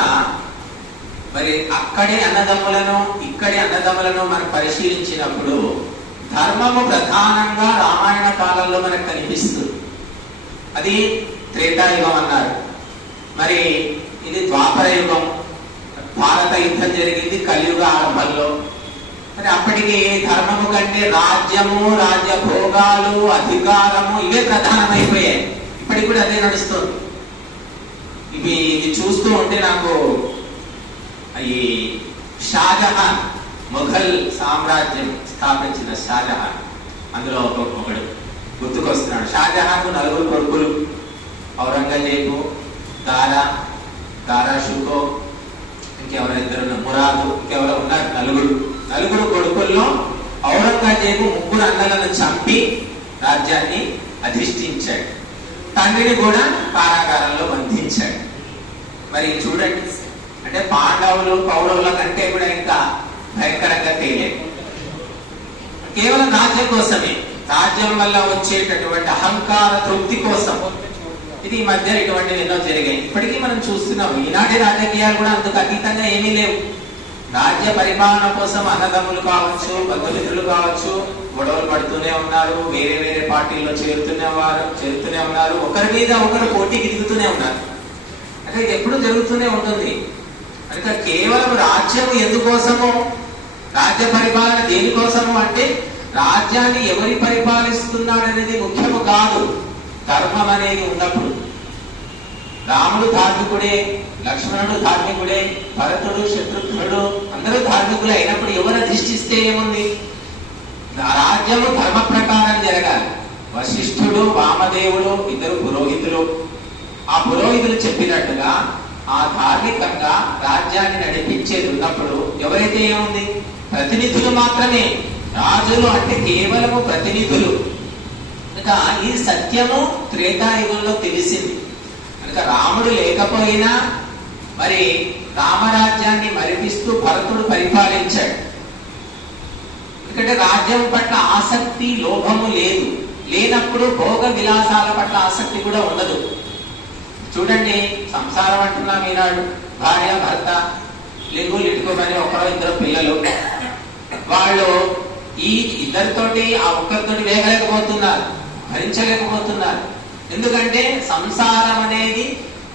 మరి అక్కడే అన్నదమ్ములను, ఇక్కడే అన్నదమ్ములను మనం పరిశీలించినప్పుడు ధర్మము ప్రధానంగా రామాయణ కాలంలో మనకు కనిపిస్తుంది. అది త్రేతాయుగం అన్నారు. మరి ఇది ద్వాపర యుగం, భారత యుద్ధం జరిగింది కలియుగ ఆరంభంలో. మరి అప్పటికి ధర్మము కంటే రాజ్యము, రాజ్య భోగాలు, అధికారము ఇవే ప్రధానమైపోయాయి. ఇప్పటికి కూడా అదే నడుస్తుంది. ఇది చూస్తూ ఉంటే నాకు ఈ షాజహాన్, మొఘల్ సామ్రాజ్యం స్థాపించిన షాజహాన్, అందులో ఒకడు గుర్తుకొస్తున్నాడు. షాజహాన్ 4 కొడుకులు, ఔరంగజేబు, దారా షుకో, ఇంకెవరిద్దరు మురాదు, ఇంకెవరో ఉన్నారు. నలుగురు కొడుకుల్లో ఔరంగజేబు 3 అన్నలను చంపి రాజ్యాన్ని అధిష్ఠించాడు. తండ్రిని కూడా కారాగారంలో బంధించాడు. మరి చూడండి, అంటే పాండవులు కౌరవుల కంటే కూడా ఇంకా భయంకరంగా తేలేదు. కేవలం రాజ్యం కోసమే, రాజ్యం వల్ల వచ్చేటటువంటి అహంకార తృప్తి కోసం. ఇది ఈ మధ్య ఇటువంటివి ఎన్నో జరిగాయి. ఇప్పటికీ మనం చూస్తున్నాం. ఈనాటి రాజకీయాలు కూడా అంతకు అతీతంగా ఏమీ లేవు. రాజ్య పరిపాలన కోసం అన్నదమ్ములు కావచ్చు, బంధుమిత్రులు కావచ్చు, గొడవలు పడుతూనే ఉన్నారు. వేరే వేరే పార్టీల్లో చేరుతూనే ఉన్నారు. ఒకరి మీద ఒకరు పోటీకి దిగుతూనే ఉన్నారు. అంటే ఇది ఎప్పుడు జరుగుతూనే ఉంటుంది. కనుక కేవలం రాజ్యం ఎందుకోసము, రాజ్య పరిపాలన దేనికోసము అంటే రాజ్యాన్ని ఎవరి పరిపాలిస్తున్నాడనేది ముఖ్యము కాదు. ధర్మం అనేది ఉన్నప్పుడు రాముడు ధార్మికుడే, లక్ష్మణుడు ధార్మికుడే, భరతుడు, శత్రుఘ్నుడు అందరూ ధార్మికులే అయినప్పుడు ఎవరు అధిష్ఠిస్తే ఏముంది? రాజ్యము ధర్మ ప్రకారం జరగాలి. వశిష్ఠుడు, వామదేవుడు ఇద్దరు పురోహితులు. ఆ పురోహితులు చెప్పినట్టుగా ఆ ధార్మికంగా రాజ్యాన్ని నడిపించేది ఉన్నప్పుడు ఎవరైతే ఏముంది? ప్రతినిధులు మాత్రమే. రాజులు అంటే కేవలము ప్రతినిధులు. కనుక ఈ సత్యము త్రేతాయుగంలో తెలిసింది. కనుక రాముడు లేకపోయినా మరి రామరాజ్యాన్ని మరిపిస్తూ భరతుడు పరిపాలించాడు. ఎందుకంటే రాజ్యం పట్ల ఆసక్తి, లోభము లేదు. లేనప్పుడు భోగ విలాసాల పట్ల ఆసక్తి కూడా ఉండదు. చూడండి, సంసారం అంటున్నాం ఈనాడు. భార్య భర్త లింగులు ఇటుకోమని ఒకరో ఇద్దరు పిల్లలు. వాళ్ళు ఈ ఇద్దరితోటి ఆ ఒక్కరితోటి వేగలేకపోతున్నారు, భరించలేకపోతున్నారు. ఎందుకంటే సంసారం అనేది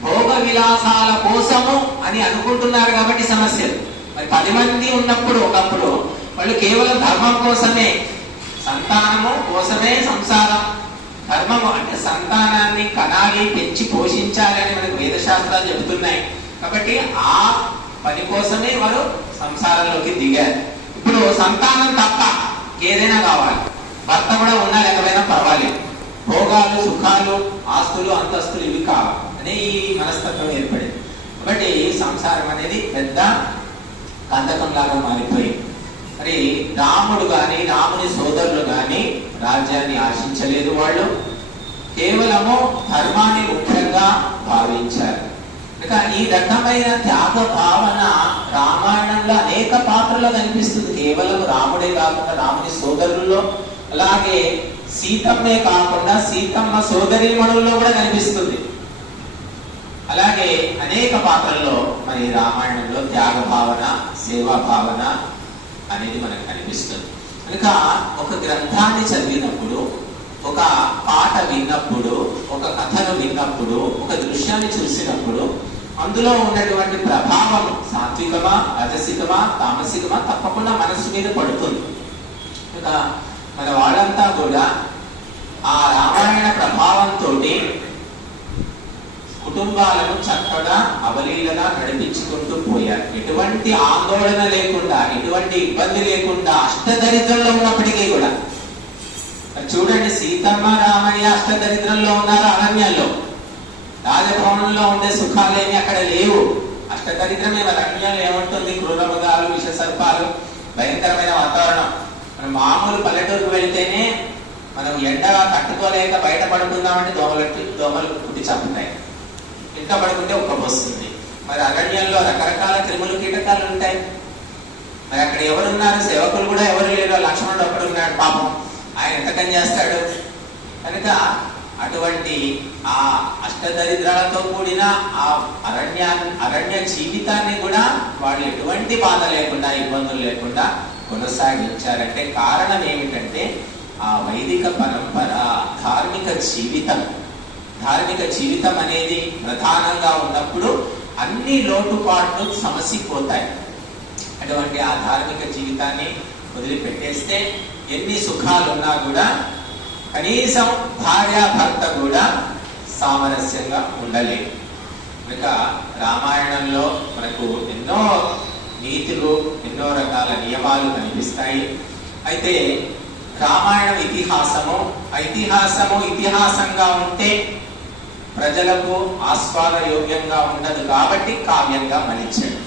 భోగ విలాసాల కోసము అని అనుకుంటున్నారు కాబట్టి సమస్యలు. మరి 10 మంది ఉన్నప్పుడు ఒకప్పుడు వాళ్ళు కేవలం ధర్మం కోసమే, సంతానము కోసమే సంసారం. ధర్మము అంటే సంతానాన్ని కనాలి, పెంచి పోషించాలి అని మనకు వేదశాస్త్రాలు చెబుతున్నాయి. కాబట్టి ఆ పని కోసమే వారు సంసారంలోకి దిగారు. ఇప్పుడు సంతానం తప్ప ఏదైనా కావాలి, భర్త కూడా ఉన్నా లేకపోయినా పర్వాలేదు, భోగాలు, సుఖాలు, ఆస్తులు, అంతస్తులు ఇవి కావాలి అనే ఈ మనస్తత్వం ఏర్పడింది. కాబట్టి సంసారం అనేది పెద్ద కందకం లాగా మారిపోయింది. మరి రాముడు గాని, రాముని సోదరులు గాని రాజ్యాన్ని ఆశించలేదు. వాళ్ళు కేవలము ధర్మాన్ని ముఖ్యంగా భావించారు. ఇక ఈ రకమైన త్యాగ భావన రామాయణంలో అనేక పాత్రలో కనిపిస్తుంది. కేవలం రాముడే కాకుండా రాముని సోదరుల్లో, అలాగే సీతమ్మే కాకుండా సీతమ్మ సోదరీమణుల్లో కూడా కనిపిస్తుంది. అలాగే అనేక పాత్రల్లో మరి రామాయణంలో త్యాగ భావన, సేవా భావన అనేది మనకు కనిపిస్తుంది. కనుక ఒక గ్రంథాన్ని చదివినప్పుడు, ఒక పాట విన్నప్పుడు, ఒక కథను విన్నప్పుడు, ఒక దృశ్యాన్ని చూసినప్పుడు అందులో ఉన్నటువంటి ప్రభావం సాత్వికమా, రజసికమా, తామసికమా తప్పకుండా మనసు మీద పడుతుంది. కనుక మన వాళ్ళంతా కూడా ఆ రామాయణ ప్రభావంతో కుటుంబాలను చక్కగా అవలీలగా నడిపించుకుంటూ పోయారు. ఎటువంటి ఆందోళన లేకుండా, ఎటువంటి ఇబ్బంది లేకుండా, అష్టదరిద్రంలో ఉన్నప్పటికీ కూడా. చూడండి, సీతమ్మ రామయ్య అష్టదరిద్రంలో ఉన్నారు. అరణ్యంలో, రాజభవనంలో ఉండే సుఖాలేమి అక్కడ లేవు. అష్టదరిద్రమే. అరణ్యంలో ఏముంటుంది? క్రూరమృగాలు, విష సర్పాలు, భయంకరమైన వాతావరణం. మనం మామూలు పల్లెటూరుకు వెళ్తేనే మనం ఎండగా తట్టుకోలేక బయట పడుకుందామంటే దోమలు కుట్టి చంపుతాయి. ఇంట పడుకుంటే ఉక్కపోస్తుంది. మరి అరణ్యంలో రకరకాల క్రిములు, కీటకాలు ఉంటాయి. మరి అక్కడ ఎవరున్నారు? సేవకులు కూడా ఎవరు లేరు. లక్ష్మణుడు అక్కడ ఉన్నాడు. పాపం ఆయన ఎంత పని చేస్తాడు? కనుక అటువంటి ఆ అష్టదరిద్రాలతో కూడిన ఆ అరణ్య జీవితాన్ని కూడా వాళ్ళు ఎటువంటి బాధ లేకుండా, ఇబ్బందులు లేకుండా కొనసాగించారంటే కారణం ఏమిటంటే ఆ వైదిక పరంపర, ధార్మిక జీవితం అనేది ప్రధానంగా ఉన్నప్పుడు అన్ని లోటుపాట్లు సమసిపోతాయి. అటువంటి ఆ ధార్మిక జీవితాన్ని వదిలిపెట్టేస్తే ఎన్ని సుఖాలున్నా కూడా కనీసం భార్యాభర్త కూడా సామరస్యంగా ఉండలేదు. కనుక రామాయణంలో మనకు ఎన్నో నీతులు, ఎన్నో రకాల నియమాలు కనిపిస్తాయి. అయితే రామాయణం ఇతిహాసంగా ఉంటే ప్రజలకు ఆస్వాదయోగ్యంగా ఉండదు కాబట్టి కావ్యంగా మలిచాడు.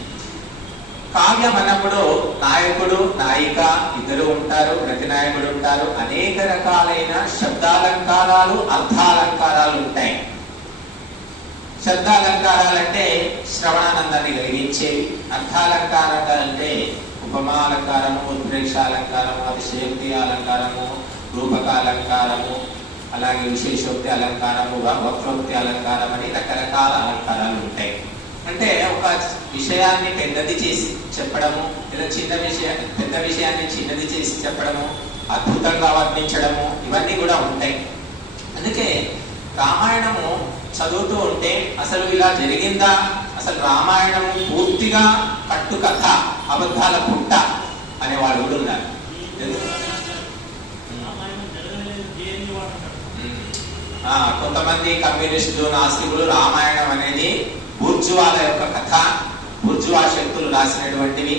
కావ్యం అన్నప్పుడు నాయకుడు, నాయిక ఇద్దరు ఉంటారు, ప్రతినాయకుడు ఉంటారు. అనేక రకాలైన శబ్దాలంకారాలు, అర్థాలంకారాలు ఉంటాయి. శబ్దాలంకారాలంటే శ్రవణానందాన్ని కలిగించేవి. అర్థాలంకారాలంటే ఉపమాలంకారము, ఉత్ప్రేక్షాలంకారము, అతిశయోక్తి అలంకారము, రూపకాలంకారము, అలాగే విశేషోక్తి అలంకారము, వక్రోక్తి అలంకారం అని రకరకాల అలంకారాలు ఉంటాయి. అంటే ఒక విషయాన్ని పెద్దది చేసి చెప్పడము, లేదా పెద్ద విషయాన్ని చిన్నది చేసి చెప్పడము, అద్భుతంగా వర్ణించడము, ఇవన్నీ కూడా ఉంటాయి. అందుకే రామాయణము చదువుతూ ఉంటే అసలు ఇలా జరిగిందా, అసలు రామాయణం పూర్తిగా కట్టు కథ, అబద్ధాల పుట్ట అనేవాడు కూడా ఉన్నారు. కొంతమంది కమ్యూనిస్టులు, నాస్తికులు రామాయణం అనేది బూర్జువాల యొక్క కథ, బూర్జువా శక్తులు రాసినటువంటివి,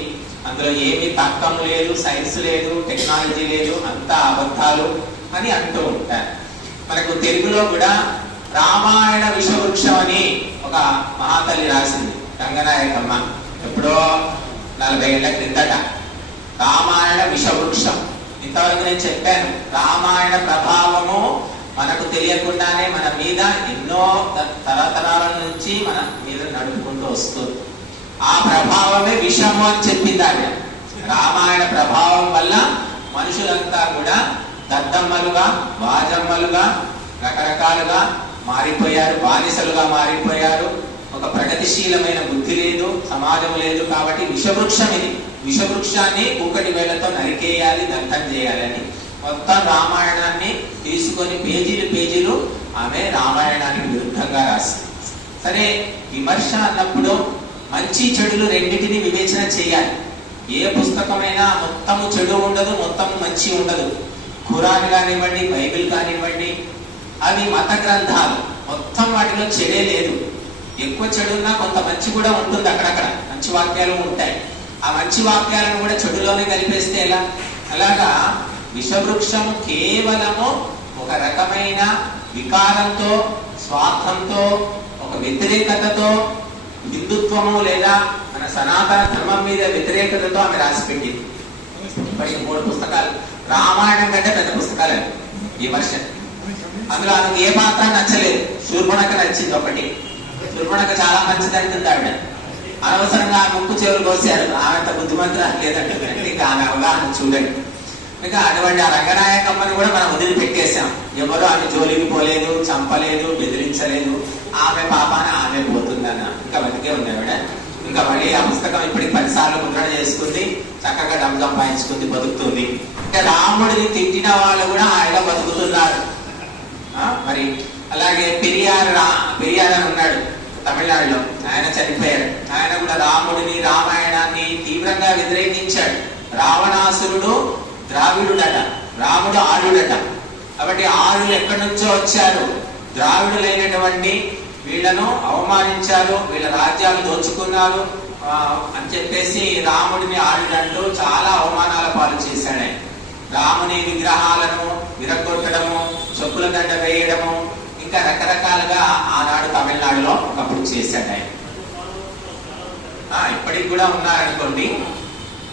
అందులో ఏమీ తర్కం లేదు, సైన్స్ లేదు, టెక్నాలజీ లేదు, అంతా అబద్ధాలు అని అంటూ ఉంటారు. మనకు తెలుగులో కూడా రామాయణ విషవృక్షం అని ఒక మహాతల్లి రాసింది, రంగనాయకమ్మ, ఎప్పుడో 40 ఏళ్ల క్రిందట. రామాయణ విషవృక్షం. ఇంతవరకు నేను చెప్పాను, రామాయణ ప్రభావము మనకు తెలియకుండానే మన మీద ఎన్నో తరతరాల నుంచి మన మీద నడుపుకుంటూ వస్తుంది. ఆ ప్రభావమే విషము అని చెప్పింది ఆవిడ. రామాయణ ప్రభావం వల్ల మనుషులంతా కూడా దద్దమ్మలుగా, వాజమ్మలుగా, రకరకాలుగా మారిపోయారు, బానిసలుగా మారిపోయారు. ఒక ప్రగతిశీలమైన బుద్ధి లేదు, సమాజం లేదు. కాబట్టి విషవృక్షం ఇది. విషవృక్షాన్ని కూకటి వేళ్లతో నరికేయాలి, దగ్ధం చేయాలని మొత్తం రామాయణాన్ని తీసుకొని పేజీలు ఆమె రామాయణానికి విరుద్ధంగా రాసింది. సరే, విమర్శ అన్నప్పుడు మంచి చెడులు రెండింటిని వివేచన చేయాలి. ఏ పుస్తకమైనా మొత్తము చెడు ఉండదు, మొత్తము మంచి ఉండదు. ఖురాన్ కానివ్వండి, బైబిల్ కానివ్వండి, అవి మత గ్రంథాలు. మొత్తం వాటిలో చెడే లేదు. ఎక్కువ చెడున్నా కొంత మంచి కూడా ఉంటుంది, అక్కడక్కడ మంచి వాక్యాలు ఉంటాయి. ఆ మంచి వాక్యాలను కూడా చెడులోనే కలిపేస్తే ఎలా? అలాగా విషవృక్షము కేవలము ఒక రకమైన వికారంతో, స్వార్థంతో, ఒక వ్యతిరేకతతో, హిందుత్వము లేదా మన సనాతన ధర్మం మీద వ్యతిరేకతతో ఆమె రాసిపెట్టింది. ఇప్పటికి 3 పుస్తకాలు, రామాయణం కంటే పెద్ద పుస్తకాలు విమర్శ. అందులో ఆమెకు ఏ పాత్ర నచ్చలేదు. శూర్పణఖ నచ్చింది ఒకటి. శూర్పణఖ చాలా మంచిది అంటుంది ఆవిడ. అనవసరంగా ముక్కు చెవులు కోసారు. ఆమె బుద్ధిమంతులు లేదంటే ఇంకా ఆమె అవగాహన చూడండి. ఇంకా అటువంటి ఆ రంగనాయకమ్మని కూడా మనం వదిలిపెట్టేశాం. ఎవరు ఆమె జోలికి పోలేదు, చంపలేదు, బెదిరించలేదు. ఆమె పాపాన ఆమె పోతుందన్న ఇంకా బతికే ఉంది ఆవిడ. ఇంకా మళ్ళీ ఆ పుస్తకం ఇప్పటికి 10 సార్లు ముద్రణ చేసుకుంది, చక్కగా డబ్బు సంపాదించుకుంది, బతుకుతుంది. ఇంకా రాముడిని తిట్టిన వాళ్ళు కూడా ఆయన బతుకుతున్నారు. మరి అలాగే పెరియార్ అని ఉన్నాడు తమిళనాడులో, ఆయన చనిపోయాడు. ఆయన కూడా రాముడిని, రామాయణాన్ని తీవ్రంగా వ్యతిరేకించాడు. రావణాసురుడు ద్రావిడుడట, రాముడు ఆర్యుడట. కాబట్టి ఆర్యులు ఎక్కడి నుంచో వచ్చారు, ద్రావిడులైనటువంటి వీళ్లను అవమానించారు, వీళ్ళ రాజ్యాలు దోచుకున్నారు అని చెప్పేసి రాముడిని ఆర్యుడంటూ చాలా అవమానాల పాలు చేశాడు. రాముని విగ్రహాలను విరగొట్టడము, చెప్పుల దండ వేయడము, ఇంకా రకరకాలుగా ఆనాడు తమిళనాడులో ఒకప్పుడు చేశాడు ఆయన. ఇప్పటికి కూడా ఉన్నారనుకోండి.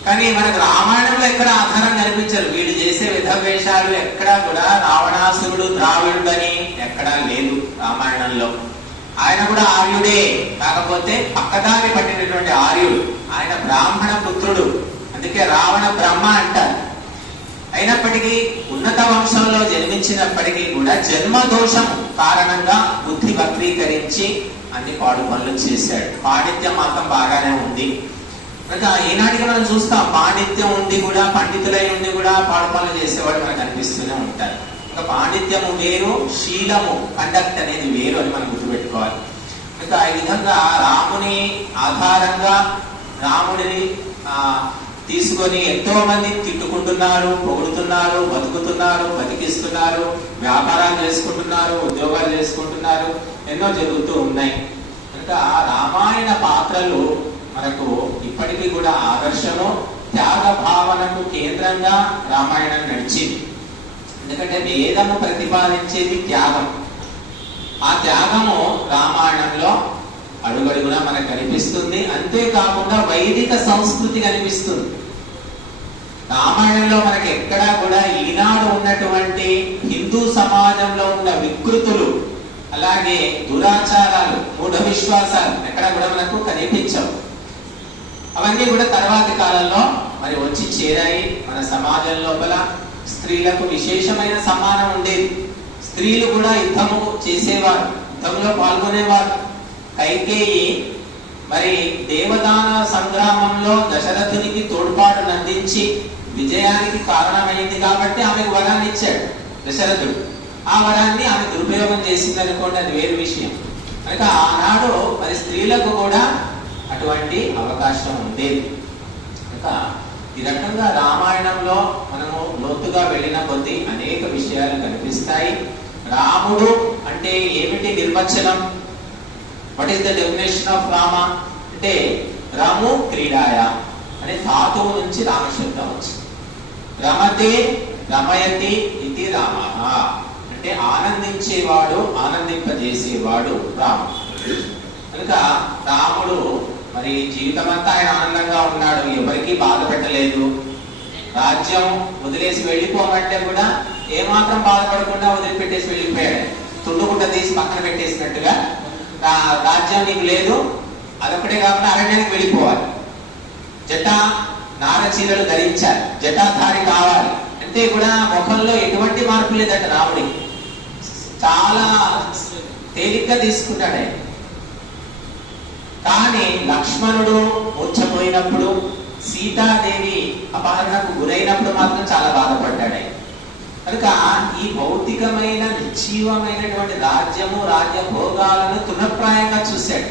కానీ మనకు రామాయణంలో ఎక్కడ ఆధారం కనిపించరు. వీళ్ళు చేసే విధవేషాలు ఎక్కడా కూడా రావణాసురుడు ద్రావిడుడని ఎక్కడా లేదు రామాయణంలో. ఆయన కూడా ఆర్యుడే, కాకపోతే పక్కదారి పట్టినటువంటి ఆర్యుడు. ఆయన బ్రాహ్మణ పుత్రుడు, అందుకే రావణ బ్రహ్మ అంటారు. అయినప్పటికీ ఉన్నత వంశంలో జన్మించినప్పటికీ కూడా జన్మదోషం కారణంగా బుద్ధి వక్రీకరించి అన్ని పాడు పనులు చేశాడు. పాండిత్యం మాత్రం బాగానే ఉంది. ఈనాటికి మనం చూస్తాం, పాండిత్యం ఉండి కూడా, పండితులై ఉండి కూడా పాడు పనులు చేసేవాడు మనకు అనిపిస్తూనే ఉంటారు. ఇంకా పాండిత్యము వేరు, శీలము, కండక్ట్ అనేది వేరు అని మనం గుర్తుపెట్టుకోవాలి. ఇంకా ఈ విధంగా రాముని ఆధారంగా రాముడిని తీసుకొని ఎంతో మంది తిట్టుకుంటున్నారు, పొగుడుతున్నారు, బతుకుతున్నారు, బతికిస్తున్నారు, వ్యాపారాలు చేసుకుంటున్నారు, ఉద్యోగాలు చేసుకుంటున్నారు, ఎన్నో జరుగుతూ ఉన్నాయి. కనుక రామాయణ పాత్రలు మనకు ఇప్పటికీ కూడా ఆదర్శము, త్యాగ భావనకు కేంద్రంగా రామాయణం నడిచింది. ఎందుకంటే వేదము ప్రతిపాదించేది త్యాగం. ఆ త్యాగము రామాయణంలో అడుగడుగునా మనకు కనిపిస్తుంది. అంతేకాకుండా వైదిక సంస్కృతి కనిపిస్తుంది. రామాయణంలో మనకి ఎక్కడా కూడా ఈనాడు ఉన్నటువంటి హిందూ సమాజంలో ఉన్న వికృతులు, అలాగే దురాచారాలు, మూఢ విశ్వాసాలు ఎక్కడ కూడా మనకు కనిపించవు. అవన్నీ కూడా తర్వాతి కాలంలో మరి వచ్చి చేరాయి మన సమాజం లోపల. స్త్రీలకు విశేషమైన సమ్మానం ఉండేది. స్త్రీలు కూడా యుద్ధము చేసేవారు, యుద్ధంలో పాల్గొనేవారు. కైకేయి మరి దేవదాన సంగ్రామంలో దశరథునికి తోడ్పాటును అందించి విజయానికి కారణమైంది కాబట్టి ఆమెకు వరాన్ని ఇచ్చాడు దశరథుడు. ఆ వరాన్ని ఆమె దురుపయోగం చేసింది అనుకోండి, అది వేరు విషయం. కనుక ఆనాడు మరి స్త్రీలకు కూడా అటువంటి అవకాశం ఉండేది. కనుక ఈ రకంగా రామాయణంలో మనము లోతుగా వెళ్ళిన కొద్దీ అనేక విషయాలు కనిపిస్తాయి. రాముడు అంటే ఏమిటి నిర్వచనం? What is the definition of Rama అంటే రము క్రీడాయ అనే ధాతువు నుంచి రామశబ్దం వచ్చింది. రమతే రమయతి ఇది రామ అంటే ఆనందించేవాడు, ఆనందింపజేసేవాడు రాముడు. కనుక రాముడు మరి జీవితం అంతా ఆయన ఆనందంగా ఉన్నాడు, ఎవరికి బాధ పెట్టలేదు. రాజ్యం వదిలేసి వెళ్ళిపోమంటే కూడా ఏమాత్రం బాధపడకుండా వదిలిపెట్టేసి వెళ్ళిపోయాడు. తుండుగుడ్డ తీసి పక్కన పెట్టేసినట్టుగా రాజ్యం నీకు లేదు, అదొకటే కాకుండా అరణ్యానికి వెళ్ళిపోవాలి, జటా నార చీరలు ధరించాలి, జటాధారి కావాలి అంటే కూడా ముఖంలో ఎటువంటి మార్పు లేదంట రాముడికి. చాలా తేలిగ్గా తీసుకున్నాడు ఆయన. కానీ లక్ష్మణుడు మూర్ఛపోయినప్పుడు, సీతాదేవి అపహరణకు గురైనప్పుడు మాత్రం చాలా బాధపడ్డాడు ఆయన. కనుక ఈ భౌతికమైన నిర్జీవమైనటువంటి రాజ్యము, రాజ్య భోగాలను తృణప్రాయంగా చూశాడు.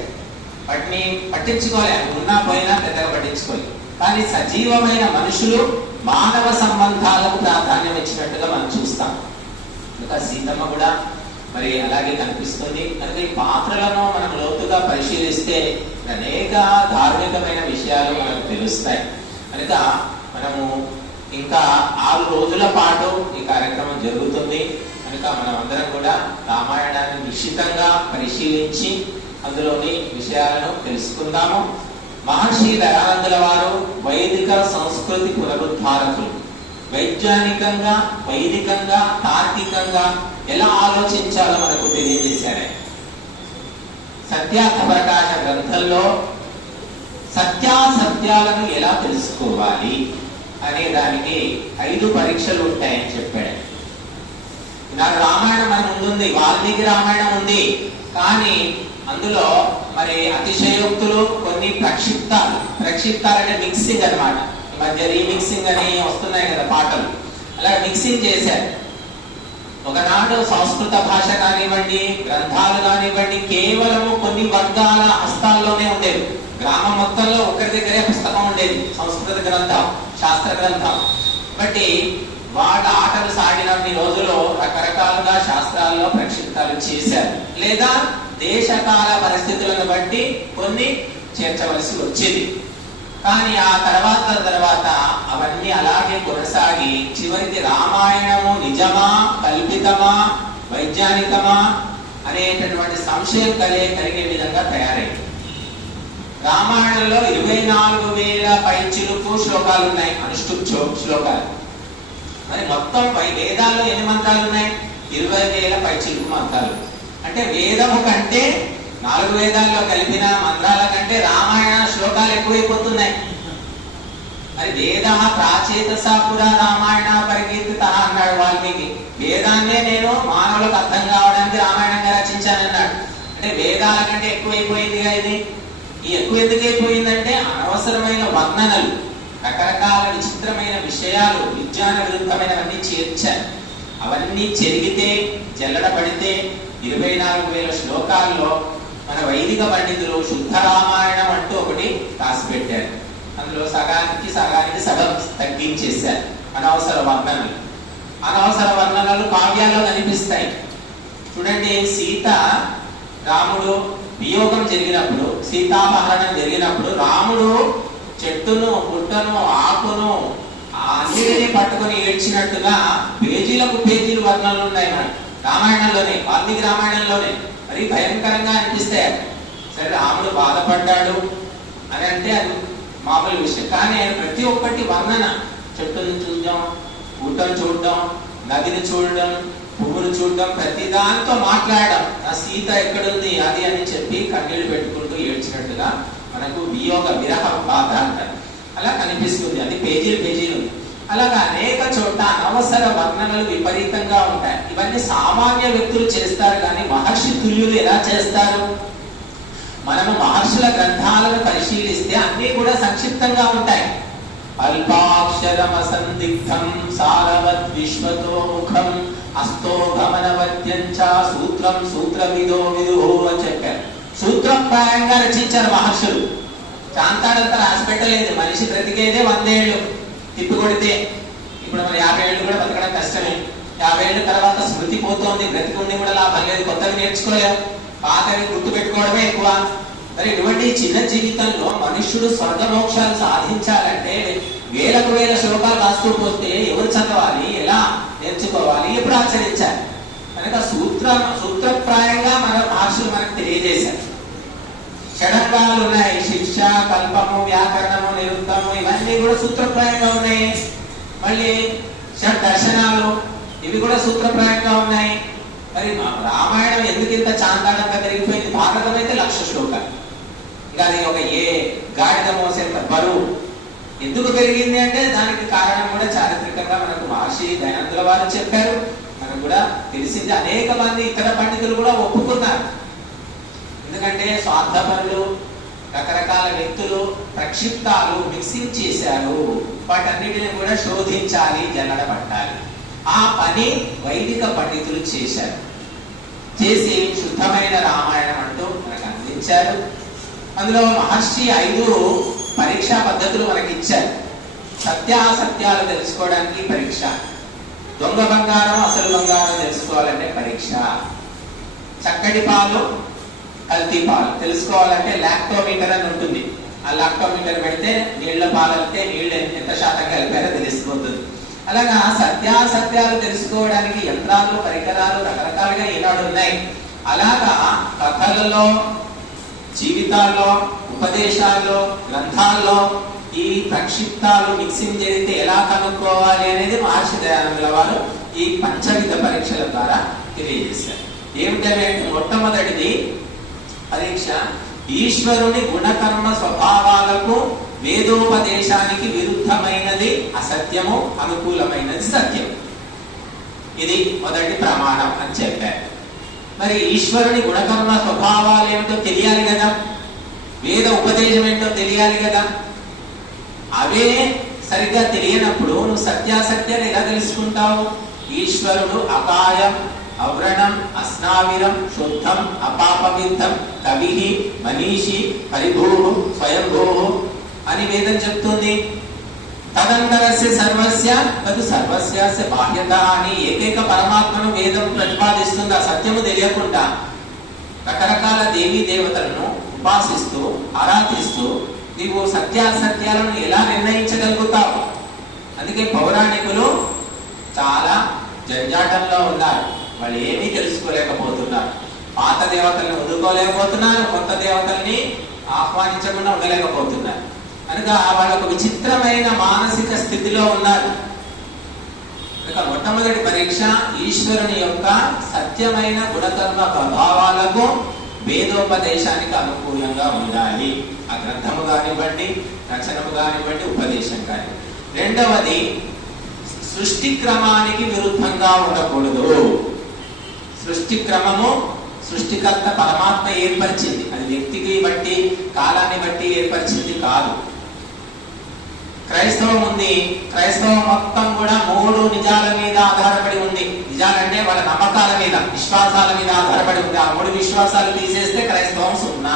వాటిని పట్టించుకోవాలి, ఉన్నా పోయినా పెద్దగా పట్టించుకోవాలి. కానీ సజీవమైన మనుషులు మానవ సంబంధాలకు ప్రాధాన్యం ఇచ్చినట్టుగా మనం చూస్తాం. కనుక సీతమ్మ కూడా మరి అలాగే కనిపిస్తుంది. కనుక ఈ పాత్రలను మనం లోతుగా పరిశీలిస్తే అనేక ధార్మికమైన విషయాలు మనకు తెలుస్తాయి. కనుక మనము ఇంకా 6 రోజుల పాటు ఈ కార్యక్రమం జరుగుతుంది. కనుక మనం అందరం కూడా రామాయణాన్ని నిశ్చితంగా పరిశీలించి అందులోని విషయాలను తెలుసుకుందాము. మహర్షి దయానందుల వారు వైదిక సంస్కృతి పునరుద్ధారకులు. వైజ్ఞానికంగా, వైదికంగా, తార్కికంగా ఎలా ఆలోచించాలో మనకు తెలియజేశారు. సత్యార్థ ప్రకాశ గ్రంథంలో సత్యాసత్యాలను ఎలా తెలుసుకోవాలి అనే దానికి 5 పరీక్షలు ఉంటాయని చెప్పాడు. నాకు రామాయణం అని ముందుంది, వాల్మీకి రామాయణం ఉంది, కానీ అందులో మరి అతిశయోక్తులు, కొన్ని ప్రక్షిప్తాలు అంటే మిక్సింగ్ అన్నమాట. ఈ మధ్య రీమిక్సింగ్ అని వస్తున్నాయి కదా పాటలు, అలా మిక్సింగ్ చేశారు. ఒకనాడు సంస్కృత భాష కానివ్వండి, గ్రంథాలు కానివ్వండి, కేవలము కొన్ని వర్గాల హస్తాల్లోనే ఉండేవి. గ్రామం మొత్తంలో ఒకరి దగ్గరే పుస్తకం ఉండేది, సంస్కృత గ్రంథం, శాస్త్ర గ్రంథం. బట్టి వాళ్ళ ఆటలు సాగినన్ని రోజులు రకరకాలుగా శాస్త్రాల్లో ప్రక్షిప్తాలు చేశారు, లేదా దేశకాల పరిస్థితులను బట్టి కొన్ని చేర్చవలసి వచ్చేది. కానీ ఆ తర్వాత అవన్నీ అలాగే కొనసాగి చివరికి రామాయణము నిజమా, కల్పితమా, వైజ్ఞానికమా అనేటటువంటి సంశయం కలిగే విధంగా తయారైంది. రామాయణంలో 24,000 పైచిలుకు శ్లోకాలు ఉన్నాయి, అనుష్ఠుప్ శ్లోకాలు. మరి మొత్తం వేదాల్లో ఎన్ని మంత్రాలు ఉన్నాయి? 20,000 పైచిలుకు మంత్రాలు. అంటే వేదము కంటే 4 వేదాల్లో కలిపిన మంత్రాల కంటే రామాయణ శ్లోకాలు ఎక్కువైపోతున్నాయి. మరి వేద ప్రాచేతసా పురా రామాయణ పరికీర్తిత అన్నాడు వాల్మీకి. వేదాన్నే నేను మానవులకు అర్థం కావడానికి రామాయణంగా రచించానన్నాడు. అంటే వేదాల కంటే ఎక్కువైపోయిందిగా ఇది. ఈ ఎక్కువ ఎందుకు అయిపోయిందంటే అనవసరమైన వర్ణనలు, రకరకాల విచిత్రమైన విషయాలు, విజ్ఞాన విరుద్ధమైనవన్నీ చేర్చారు. అవన్నీ చెరిగితే, జల్లడ పడితే 24,000 శ్లోకాల్లో మన వైదిక పండితులు శుద్ధ రామాయణం అంటూ ఒకటి రాసి పెట్టారు. అందులో సగానికి సగం తగ్గించేశారు. అనవసర వర్ణనలు కావ్యాల్లో కనిపిస్తాయి. చూడండి, సీత రాముడు వియోగం జరిగినప్పుడు, సీతాపహరణం జరిగినప్పుడు రాముడు చెట్టును, పుట్టను, ఆకును అన్నిటినీ పట్టుకొని ఏడ్చినట్టుగా పేజీలకు పేజీలు వర్ణనలు ఉన్నాయి మన రామాయణంలోనే, వాల్మీకి రామాయణంలోనే. మరి భయంకరంగా అనిపిస్తాయి. సరే, రాముడు బాధపడ్డాడు అని అంటే అది మామూలు విషయం. కానీ ఆయన ప్రతి ఒక్కటి వర్ణన, చెట్టును చూడడం, పుట్టను చూడడం, నదిని చూడడం, పువ్వును చూడడం, ప్రతి దాంతో మాట్లాడడం, ఆ సీత ఎక్కడుంది అది అని చెప్పి కన్నీళ్లు పెట్టుకుంటూ ఏడ్చినట్టుగా మనకు వియోగ విరహ బాధ అంటారు. అలా కనిపిస్తుంది. అది పేజీలు. అలాగా అనేక చోట్ల అనవసర వర్ణనలు విపరీతంగా ఉంటాయి. ఇవన్నీ సామాన్య వ్యక్తులు చేస్తారు, కానీ మహర్షి తుల్యులు ఎలా చేస్తారు? మనము మహర్షుల గ్రంథాలను పరిశీలిస్తే అన్ని కూడా సంక్షిప్తంగా ఉంటాయి. అల్పాక్షరమ సందిగ్ధం సారవద్ విశ్వతో ముఖం అస్తోగమనవద్యంచ సూత్రమిదో విదుహో అని చెప్పారు. సూత్రప్రాయంగా రచించారు మహర్షులు. చాంతాడంతా రాసి పెట్టలేదు. మనిషి బ్రతికేదే 100 ఏళ్ళు తిప్పి కొడితే. ఇప్పుడు మన 50 ఏళ్ళు కూడా బతకడం కష్టమే. 50 ఏళ్ళ తర్వాత స్మృతి పోతోంది. బ్రతికి ఉండి కూడా లాభం లేదు. కొత్తగా నేర్చుకోలేము. పాతవి గుర్తు పెట్టుకోవడమే ఎక్కువ. మరి ఇటువంటి చిన్న జీవితంలో మనుష్యుడు స్వర్గమోక్షాలు సాధించాలంటే వేలకు వేల శ్లోకాలు రాస్తూ పోతే ఎవరు చదవాలి, ఎలా నేర్చుకోవాలి, ఎప్పుడు ఆచరించాలి? కనుక సూత్రప్రాయంగా మన మహర్షులు మనకు తెలియజేశారు. షడంగాలు ఉన్నాయి. శిక్ష, కల్పము, వ్యాకరణము, నిరుక్తము, ఇవన్నీ కూడా సూత్రప్రాయంగా ఉన్నాయి. మళ్ళీ షడ్దర్శనాలు, ఇవి కూడా సూత్రప్రాయంగా ఉన్నాయి. మరి రామాయణం ఎందుకు ఇంత చాందాడంగా పెరిగిపోయింది? భారతం అయితే 1,00,000 శ్లోకాలు. ఇంకా అది ఒక గాడిద మోసేంత బరువు. ఎందుకు పెరిగింది అంటే దానికి కారణం కూడా చారిత్రకంగా మనకు మహర్షి దయానందుల వారు చెప్పారు. మనకు కూడా తెలిసింది. అనేక మంది ఇతర పండితులు కూడా ఒప్పుకున్నారు. ఎందుకంటే స్వార్థపరులు, రకరకాల వ్యక్తులు ప్రక్షిప్తాలు మిక్సింగ్ చేశారు. వాటన్నిటిని కూడా శోధించాలి, జల్లడ పట్టాలి. ఆ పని వైదిక పండితులు చేశారు. చేసి శుద్ధమైన రామాయణం అంటూ మనకు అందించారు. అందులో మహర్షి 5 పరీక్షా పద్ధతులు మనకి ఇచ్చారు. సత్యాసత్యాలు తెలుసుకోవడానికి పరీక్ష, దొంగ బంగారం అసలు బంగారం తెలుసుకోవాలంటే పరీక్ష, చక్కటి పాలు కల్తీ పాలు తెలుసుకోవాలంటే లాక్టోమీటర్ అని ఉంటుంది. ఆ లాక్టోమీటర్ పెడితే నీళ్ల పాలంటే నీళ్ళు ఎంత శాతం కలిపారో తెలిసిపోతుంది. అలాగా సత్యాసత్యాలు తెలుసుకోవడానికి యంత్రాలు, పరికరాలు రకరకాలుగా ఈనాడు ఉన్నాయి. అలాగా కథలలో, జీవితాల్లో, ఉపదేశాల్లో, గ్రంథాల్లో ఈ ప్రక్షిప్తాలు మిక్సింగ్ జరిగితే ఎలా కనుక్కోవాలి అనేది మహర్షి దయానందుల వారు ఈ పంచవిధ పరీక్షల ద్వారా తెలియజేశారు. ఏమిటంటే మొట్టమొదటిది పరీక్ష ఈశ్వరుని గుణకర్మ స్వభావాలకు వేదోపదేశానికి విరుద్ధమైనది అసత్యము, అనుకూలమైనది సత్యం. ఇది మొదటి ప్రమాణం అని చెప్పారు. మరి ఈశ్వరుని గుణకర్మ స్వభావాలు ఏమిటో తెలియాలి కదా, వేద ఉపదేశం ఏంటో తెలియాలి కదా. అవే సరిగ్గా తెలియనప్పుడు నువ్వు సత్యాసత్యాలు ఎలా తెలుసుకుంటావు? ఈశ్వరుడు అకాయం, అవ్రణం, అస్నావిరం, శుద్ధం, అపాపవిద్ధం, కవిహి, మనీషి, పరిభూ, స్వయంభూ అని వేదం చెప్తుంది. తదంతరస్య సర్వస్య తదు సర్వస్య బాహ్యత అని ఏకైక పరమాత్మను వేదం ప్రతిపాదిస్తుంది. ఆ సత్యము తెలియకుండా రకరకాల దేవీ దేవతలను ఉపాసిస్తూ ఆరాధిస్తూ నీవు సత్యాసత్యాలను ఎలా నిర్ణయించగలుగుతావు? అందుకే పౌరాణికులు చాలా జంజాటంలో ఉన్నారు. వాళ్ళు ఏమీ తెలుసుకోలేకపోతున్నారు. పాత దేవతల్ని వదులుకోలేకపోతున్నారు, కొత్త దేవతల్ని ఆహ్వానించకుండా ఉండలేకపోతున్నారు. కనుక వాళ్ళు ఒక విచిత్రమైన మానసిక స్థితిలో ఉన్నారు. కనుక మొట్టమొదటి పరీక్ష ఈశ్వరుని యొక్క సత్యమైన గుణకర్మ ప్రభావాలకు వేదోపదేశానికి అనుకూలంగా ఉండాలి. ఆ గ్రంథము కానివ్వండి, రచనము కానివ్వండి, ఉపదేశం కానివ్వండి. రెండవది సృష్టి క్రమానికి విరుద్ధంగా ఉండకూడదు. సృష్టి క్రమము సృష్టికర్త పరమాత్మ ఏర్పరిచింది. అది వ్యక్తికి బట్టి, కాలాన్ని బట్టి ఏర్పరిచింది కాదు. క్రైస్తవం ఉంది. క్రైస్తవం మొత్తం కూడా 3 నిజాల మీద ఆధారపడి ఉంది. నిజాలంటే వాళ్ళ నమ్మకాల మీద, విశ్వాసాల మీద ఆధారపడి ఉంది. ఆ 3 విశ్వాసాలు తీసేస్తే క్రైస్తవం సున్నా.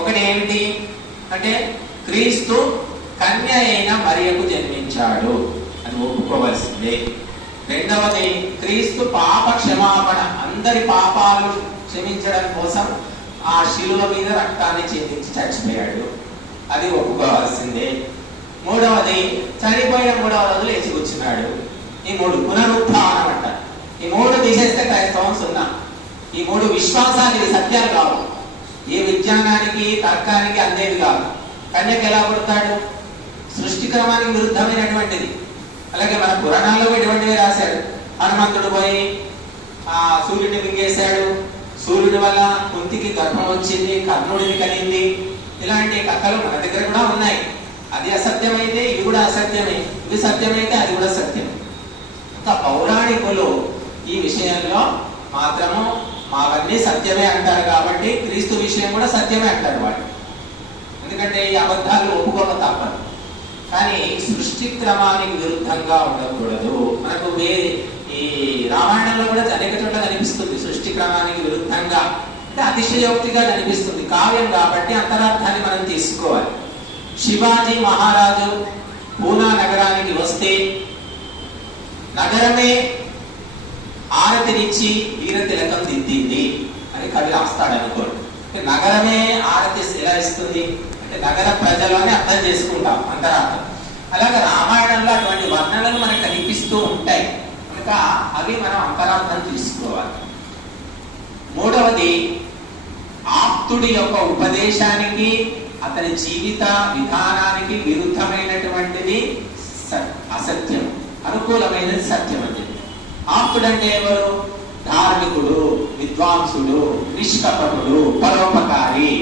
ఒకటి ఏమిటి అంటే క్రీస్తు కన్య అయిన మరియకు జన్మించాడు, అది ఒప్పుకోవలసిందే. రెండవది క్రీస్తు పాప క్షమాపణ, అందరి పాపాలు క్షమించడం కోసం ఆ శిలువ మీద రక్తాన్ని చిందించి చచ్చిపోయాడు, అది ఒప్పుకోవాల్సిందే. మూడవది చనిపోయిన 3వ రోజు లేచి కూర్చున్నాడు. ఈ 3 పునరుత్థానం అంట. ఈ 3 తీసేస్తే క్రైస్తవం సున్నా. ఈ 3 విశ్వాసాలు, ఇవి సత్యాలు కావు, ఏ విజ్ఞానానికి తర్కానికి అందేది కాదు. కన్యకు ఎలా పుడతాడు? సృష్టి క్రమానికి విరుద్ధమైనటువంటిది. అలాగే మన పురాణాల్లో ఇటువంటివి రాశాడు. హనుమంతుడు పోయి ఆ సూర్యుడిని మింగేశాడు, సూర్యుడి వల్ల కుంతికి గర్భం వచ్చింది, కర్ణుడిని కలిగింది. ఇలాంటి కథలు మన దగ్గర కూడా ఉన్నాయి. అది అసత్యమైతే ఇవి కూడా అసత్యమే, ఇవి సత్యమైతే అది కూడా సత్యం. ఇంకా పౌరాణికులు ఈ విషయంలో మాత్రము మావన్నీ సత్యమే అంటారు కాబట్టి క్రీస్తు విషయం కూడా సత్యమే అంటారు వాళ్ళు. ఎందుకంటే ఈ అబద్ధాలు ఒప్పుకోక తప్పదు. కానీ సృష్టి క్రమానికి విరుద్ధంగా ఉండకూడదు. మనకు ఈ రామాయణంలో కూడా అనేక చోట్ల కనిపిస్తుంది సృష్టి క్రమానికి విరుద్ధంగా, అంటే అతిశయోక్తిగా కనిపిస్తుంది. కావ్యం కాబట్టి అంతరార్థాన్ని మనం తీసుకోవాలి. శివాజీ మహారాజు పూనా నగరానికి వస్తే నగరమే ఆరతినిచ్చి వీర తిలకం దిద్దింది అని కవి రాస్తాడు అనుకోండి. నగరమే ఆరతి ఎలా ఇస్తుంది అంటే నగర ప్రజలు అని అర్థం చేసుకుంటాం అంతరార్థం. అలాగే రామాయణంలో అటువంటి వర్ణనలు మనకు కనిపిస్తూ ఉంటాయి కనుక అవి మనం అంతరార్థం తీసుకోవాలి. మూడవది ఆప్తుడి యొక్క ఉపదేశానికి, అతని జీవిత విధానానికి విరుద్ధమైనటువంటిది అసత్యం, అనుకూలమైనది సత్యం అని చెప్పి. ఆప్తుడంటే ఎవరు? ధార్మికుడు, విద్వాంసుడు, నిష్కపటుడు, పరోపకారి,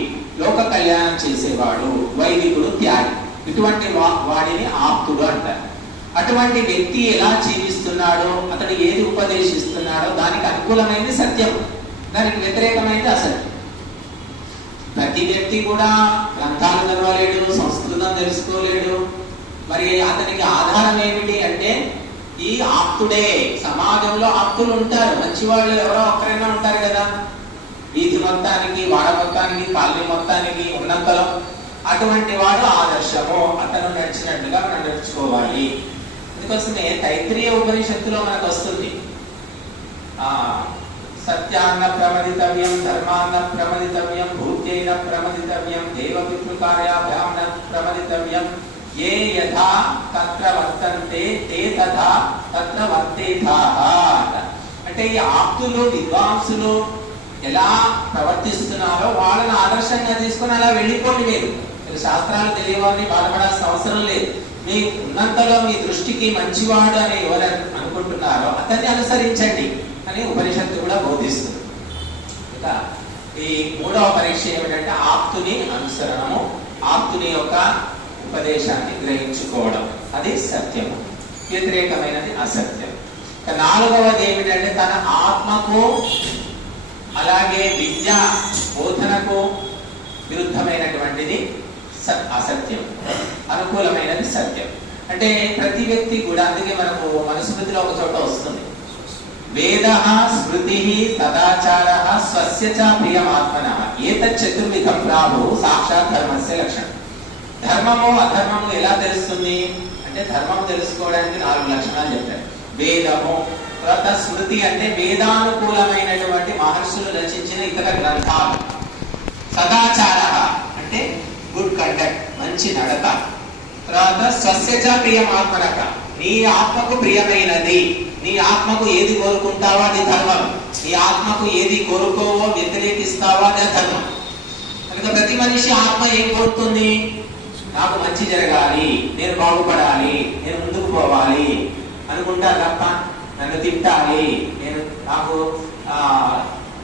లోక కళ్యాణం చేసేవాడు, వైదికుడు, త్యాగి, ఇటువంటి వాడిని ఆప్తుడు అంటారు. అటువంటి వ్యక్తి ఎలా జీవిస్తున్నాడో, అతడు ఏది ఉపదేశిస్తున్నాడో దానికి అనుకూలమైనది సత్యం, దానికి వ్యతిరేకమైనది అసత్యం. ప్రతి వ్యక్తి కూడా గ్రంథాలు చదవలేడు, సంస్కృతం తెలుసుకోలేడు. మరి అతనికి ఆధారం ఏమిటి అంటే ఈ ఆప్తుడే. సమాజంలో ఆప్తులు ఉంటారు, మంచి వాళ్ళు ఎవరో ఒక్కరైనా ఉంటారు కదా, వీధి మొత్తానికి, వాడ మొత్తానికి, కాలనీ మొత్తానికి ఉన్నంతలో. అటువంటి వాడు ఆదర్శము, అతను నడిచినట్టుగా మనం నడుచుకోవాలి. అందుకోసమే తైత్రీయ ఉపనిషత్తులో మనకు వస్తుంది సత్యాన్న ప్రమదితవ్యం, ధర్మాన్న ప్రమదితవ్యం, భూత్యైన ప్రమదితవ్యం, దేవపితృకార్యాభ్యాం ప్రమదితవ్యం, ఏ యథా తత్ర వర్తంతే తే తథా తత్ర వర్తేథాః. అంటే ఈ ఆప్తులు, విద్వాంసులు ఎలా ప్రవర్తిస్తున్నారో వాళ్ళని ఆదర్శంగా తీసుకుని అలా వెళ్ళిపోండి. మీరు శాస్త్రాలు తెలియవని బాధపడాల్సిన అవసరం లేదు. మీ ఉన్నంతలో మీ దృష్టికి మంచివాడు అని ఎవరు అనుకుంటున్నారో అతన్ని అనుసరించండి అని ఉపనిషత్తు కూడా బోధిస్తుంది. ఇంకా ఈ 3వ పరీక్ష ఏమిటంటే ఆప్తుని అనుసరణము, ఆప్తుని యొక్క ఉపదేశాన్ని గ్రహించుకోవడం, అది సత్యము, వ్యతిరేకమైనది అసత్యం. 4వది ఏమిటంటే తన ఆత్మకు అలాగే విద్య బోధనకు విరుద్ధమైనటువంటిది అసత్యం, అనుకూలమైనది సత్యం. అంటే ప్రతి వ్యక్తి కూడా, అందుకే మనకు మనుస్మృతిలో ఒక చోట వస్తుంది, వేద స్మృతి సదాచార స్వస్య చ ప్రియమాత్మన ఏతత్ చతుర్విధం ప్రాహు సాక్షాత్ ధర్మస్య లక్షణం. ధర్మము అధర్మము ఎలా తెలుస్తుంది అంటే ధర్మం తెలుసుకోవడానికి 4 లక్షణాలు చెప్పారు. వేదము, తర్వాత స్మృతి అంటే వేదానుకూలమైనటువంటి మహర్షులు రచించిన ఇతర గ్రంథాలు, సదాచార అంటే గుడ్ కండక్ట్, మంచి నడక, తర్వాత స్వస్య చ ప్రియమాత్మనక నీ ఆత్మకు ప్రియమైనది, నీ ఆత్మకు ఏది కోరుకుంటావో అది ధర్మం, నీ ఆత్మకు ఏది కోరుకోవో వ్యతిరేకిస్తావో అది ధర్మం. కనుక ప్రతి మనిషి ఆత్మ ఏం కోరుతుంది? నాకు మంచి జరగాలి, నేను బాగుపడాలి, నేను ముందుకు పోవాలి అనుకుంటా తప్ప నన్ను తిట్టాలి, నాకు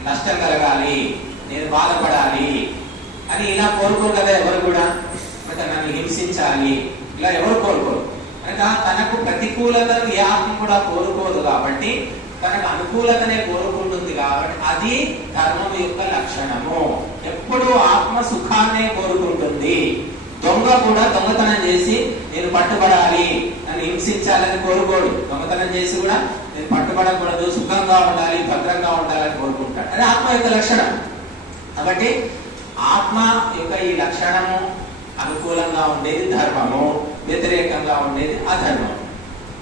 నష్టం కలగాలి, నేను బాధపడాలి అని ఇలా కోరుకోరు కదా ఎవరు కూడా. నన్ను హింసించాలి ఇలా ఎవరు కోరుకోరు. కనుక తనకు ప్రతికూలతను ఏ ఆత్మ కూడా కోరుకోదు కాబట్టి తనకు అనుకూలతనే కోరుకుంటుంది కాబట్టి అది ధర్మం యొక్క లక్షణము. ఎప్పుడు ఆత్మ సుఖాన్నే కోరుకుంటుంది. దొంగ కూడా దొంగతనం చేసి నేను పట్టుబడాలి, నన్ను హింసి హింసించాలని కోరుకోడు. దొంగతనం చేసి కూడా నేను పట్టుబడకూడదు, సుఖంగా ఉండాలి, భద్రంగా ఉండాలని కోరుకుంటాడు. అది ఆత్మ యొక్క లక్షణం. కాబట్టి ఆత్మ యొక్క ఈ లక్షణము అనుకూలంగా ఉండేది ధర్మము, వ్యతిరేకంగా ఉండేది అధర్మము.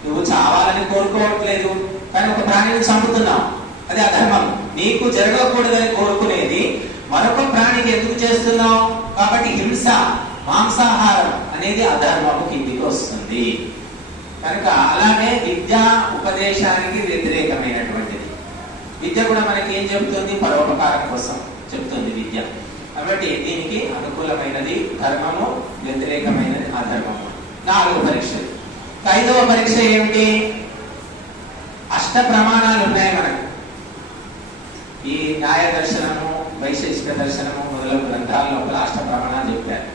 నువ్వు చావాలని కోరుకోవట్లేదు, కానీ ఒక ప్రాణిని చంపుతున్నావు, అది అధర్మం. నీకు జరగకూడదని కోరుకునేది మరొక ప్రాణికి ఎందుకు చేస్తున్నావు? కాబట్టి హింస, మాంసాహారం అనేది అధర్మము కిందికి వస్తుంది. కనుక అలానే విద్య ఉపదేశానికి వ్యతిరేకమైనటువంటిది. విద్య కూడా మనకి ఏం చెబుతుంది? పరోపకారం కోసం చెప్తుంది విద్య. కాబట్టి దీనికి అనుకూలమైనది ధర్మము, వ్యతిరేకమైనది అధర్మము. 4 పరీక్షలు. 5వ పరీక్ష ఏమిటి? అష్ట ప్రమాణాలు ఉన్నాయి మనకు. ఈ న్యాయ దర్శనము, వైశేషిక దర్శనము మొదలగు గ్రంథాల లోపల అష్ట ప్రమాణాలు చెప్పారు.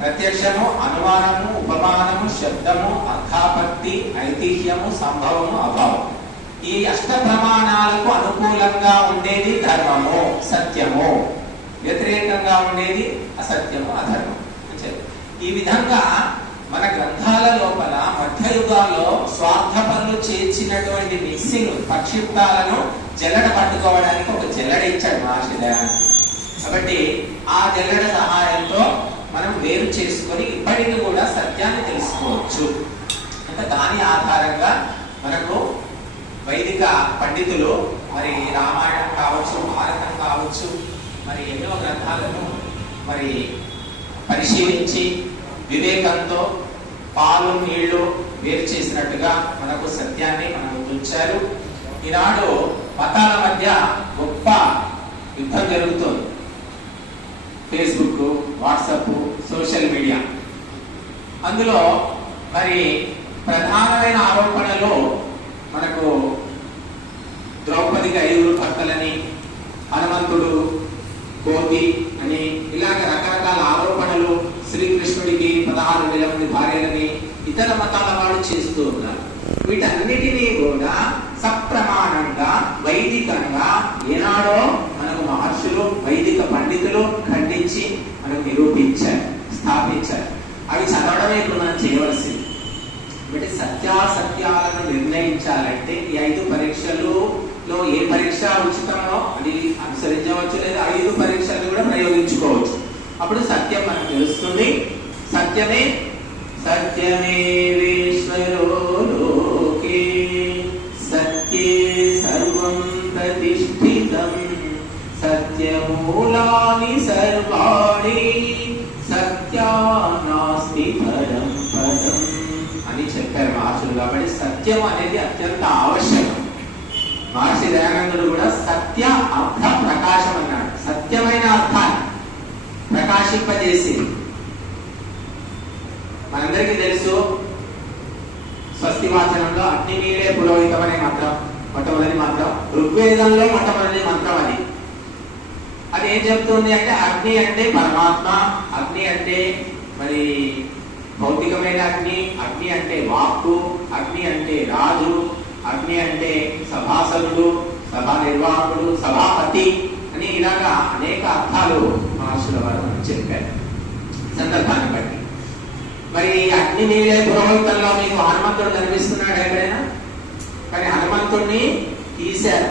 ప్రత్యక్షము, అనుమానము, ఉపమానము, శబ్దము, అర్థాపత్తి, ఐతిహ్యము, సంభవము, అభావం. ఈ అష్ట ప్రమాణాలకు అనుకూలంగా ఉండేది ధర్మము, సత్యము. వ్యతిరేకంగా ఉండేది అసత్యము, అధర్మం. ఈ విధంగా మన గ్రంథాల లోపల మధ్యయుగాల్లో స్వార్థపరులు చేర్చినటువంటి మిక్సింగ్, ప్రక్షిప్తాలను జల్లెడ పట్టుకోవడానికి ఒక జల్లెడ ఇచ్చాడు మహర్షి దయానంద. కాబట్టి ఆ జల్లెడ సహాయంతో మనం వేరు చేసుకొని ఇప్పటికీ కూడా సత్యాన్ని తెలుసుకోవచ్చు. అంటే దాని ఆధారంగా మనకు వైదిక పండితులు మరి రామాయణం కావచ్చు, భారతం కావచ్చు, మరి ఎన్నో గ్రంథాలను మరి పరిశీలించి వివేకంతో పాలు నీళ్లు వేరు చేసినట్టుగా మనకు సత్యాన్ని మనం ఉంచారు. ఈనాడు మతాల మధ్య గొప్ప యుద్ధం జరుగుతుంది. Facebook, WhatsApp, social media. అందులో మరి ప్రధానమైన ఆరోపణలు మనకు ద్రౌపదికి 5 భర్తలని, హనుమంతుడు కోతి అని ఇలాగ రకరకాల ఆరోపణలు, శ్రీకృష్ణుడికి 16,000 మంది భార్యలని ఇతర మతాల వాళ్ళు చేస్తూ ఉన్నారు. వీటన్నిటినీ కూడా సప్రమాణంగా వైదికంగా ఏనాడో మనకు మహర్షులు, వైదిక పండితులు ఖండించి మనకు నిరూపించారు, స్థాపించారు. అవి చదవడమే ఇప్పుడు మనం చేయవలసింది. అంటే సత్యాసత్యాలను నిర్ణయించాలంటే ఈ 5 పరీక్షలలో ఏ పరీక్ష ఉచితమో అది అనుసరించవచ్చు, లేదా 5 పరీక్షలు కూడా ప్రయోగించుకోవచ్చు. అప్పుడు సత్యం మనకు తెలుస్తుంది. సత్యమే సత్యమేవేశ్వరో లోకే సత్యే సర్వం ప్రతిష్ఠితం సత్యమూలాని సర్వాణి సత్యానాస్తి పరం పదం అని చెప్పారు మహర్షులు. కాబట్టి సత్యం అనేది అత్యంత ఆవశ్యకం. మహర్షి దయానందుడు కూడా సత్య అర్థ ప్రకాశం అన్నాడు. సత్యమైన అర్థాన్ని ప్రకాశింపజేసి మనందరికీ తెలుసు, స్వస్తి వాచనంలో అగ్ని నీడే పురోహితం అనే మంత్రం మొట్టమొదటి మంత్రం. ఋగ్వేదంలో మొట్టమొదటి మంత్రం అది. అది ఏం చెప్తుంది అంటే అగ్ని అంటే పరమాత్మ, అగ్ని అంటే మరి భౌతికమైన అగ్ని, అగ్ని అంటే వాక్కు, అగ్ని అంటే రాజు, అగ్ని అంటే సభాసనుడు, సభా నిర్వాహకుడు, సభాపతి అని ఇలాగా అనేక అర్థాలు మహర్షుల వారు చెప్పారు సందర్భాన్ని బట్టి. మరి అగ్ని నీడే పురోహితంలో మీకు హనుమంతుడు కనిపిస్తున్నాడు ఎక్కడైనా? కానీ హనుమంతుడిని తీశారు.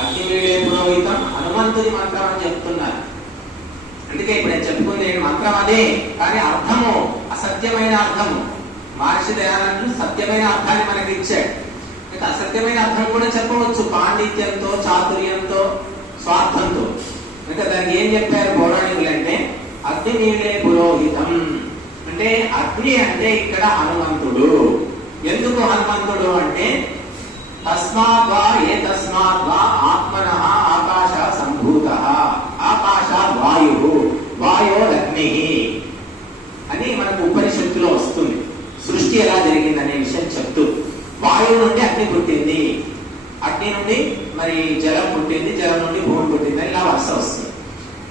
అగ్ని నీడే పురోహితం హనుమంతుడి మంత్రం అని చెప్తున్నారు. అందుకే ఇప్పుడు నేను చెప్పుకుంది మంత్రం అదే, కానీ అర్థము అసత్యమైన అర్థము. మహర్షి దయానందుడు సత్యమైన అర్థాన్ని మనకి ఇచ్చాడు. అసత్యమైన అర్థం కూడా చెప్పవచ్చు, పాండిత్యంతో, చాతుర్యంతో, స్వార్థంతో. ఇంకా దానికి ఏం చెప్పారు పౌరాణికులు అంటే అగ్ని నీడే పురోహితం అంటే అగ్ని అంటే ఇక్కడ హనుమంతుడు. ఎందుకు హనుమంతుడు అంటే తస్మాద్వా ఏ తస్మాద్వా ఆత్మనః ఆకాశ సంభూతః ఆకాశాద్ వాయుః వాయోరగ్ని అని మనకు ఉపనిషత్తులో వస్తుంది. సృష్టి ఎలా జరిగిందనే విషయం చెప్తూ వాయువు నుండి అగ్ని పుట్టింది, అగ్ని నుండి మరి జలం పుట్టింది, జలం నుండి భూమి పుట్టింది అని ఇలా వరుస వస్తుంది.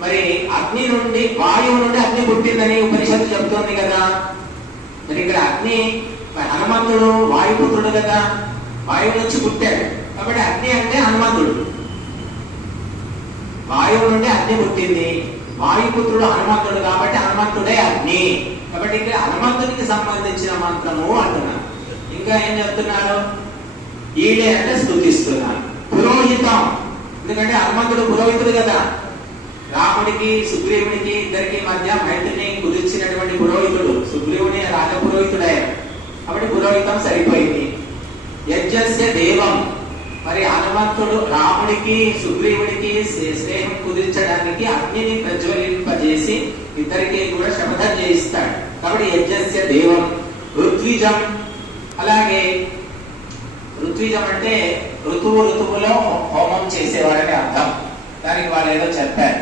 మరి అగ్ని నుండి వాయువు నుండి అగ్ని పుట్టిందని ఉపనిషత్తు చెప్తోంది కదా. మరి ఇక్కడ అగ్ని హనుమంతుడు వాయుపుత్రుడు కదా, వాయువు నుంచి పుట్టాడు. కాబట్టి అగ్ని అంటే హనుమంతుడు. వాయువు నుండి అగ్ని పుట్టింది, వాయుపుత్రుడు హనుమంతుడు కాబట్టి హనుమంతుడే అగ్ని. కాబట్టి ఇక్కడ హనుమంతుడికి సంబంధించిన మంత్రము అంటున్నాను. ఇంకా ఏం చెప్తున్నాడు? ఈడే అంటే స్తుతిస్తున్నాడు. పురోహితం, ఎందుకంటే హనుమంతుడు పురోహితుడు కదా. రాముడికి సుగ్రీవునికి ఇద్దరికి మధ్య మైత్రిని కుదిర్చినటువంటి పురోహితుడు. సుగ్రీవుని రాజపురోహితుడే కాబట్టి పురోహితం సరిపోయింది. యజ్ఞస్య దేవం, మరి హనుమంతుడు రాముడికి సుగ్రీవుడికి స్నేహం కుదిర్చడానికి అగ్నిని ప్రజ్వలింపజేసి ఇద్దరికి కూడా శపథం చేయిస్తాడు. కాబట్టి యజ్ఞస్య దేవం. ఋత్విజం, అలాగే ఋత్విజం అంటే ఋతువులో హోమం చేసేవాడని అర్థం. దానికి వాళ్ళు ఏదో చెప్పారు.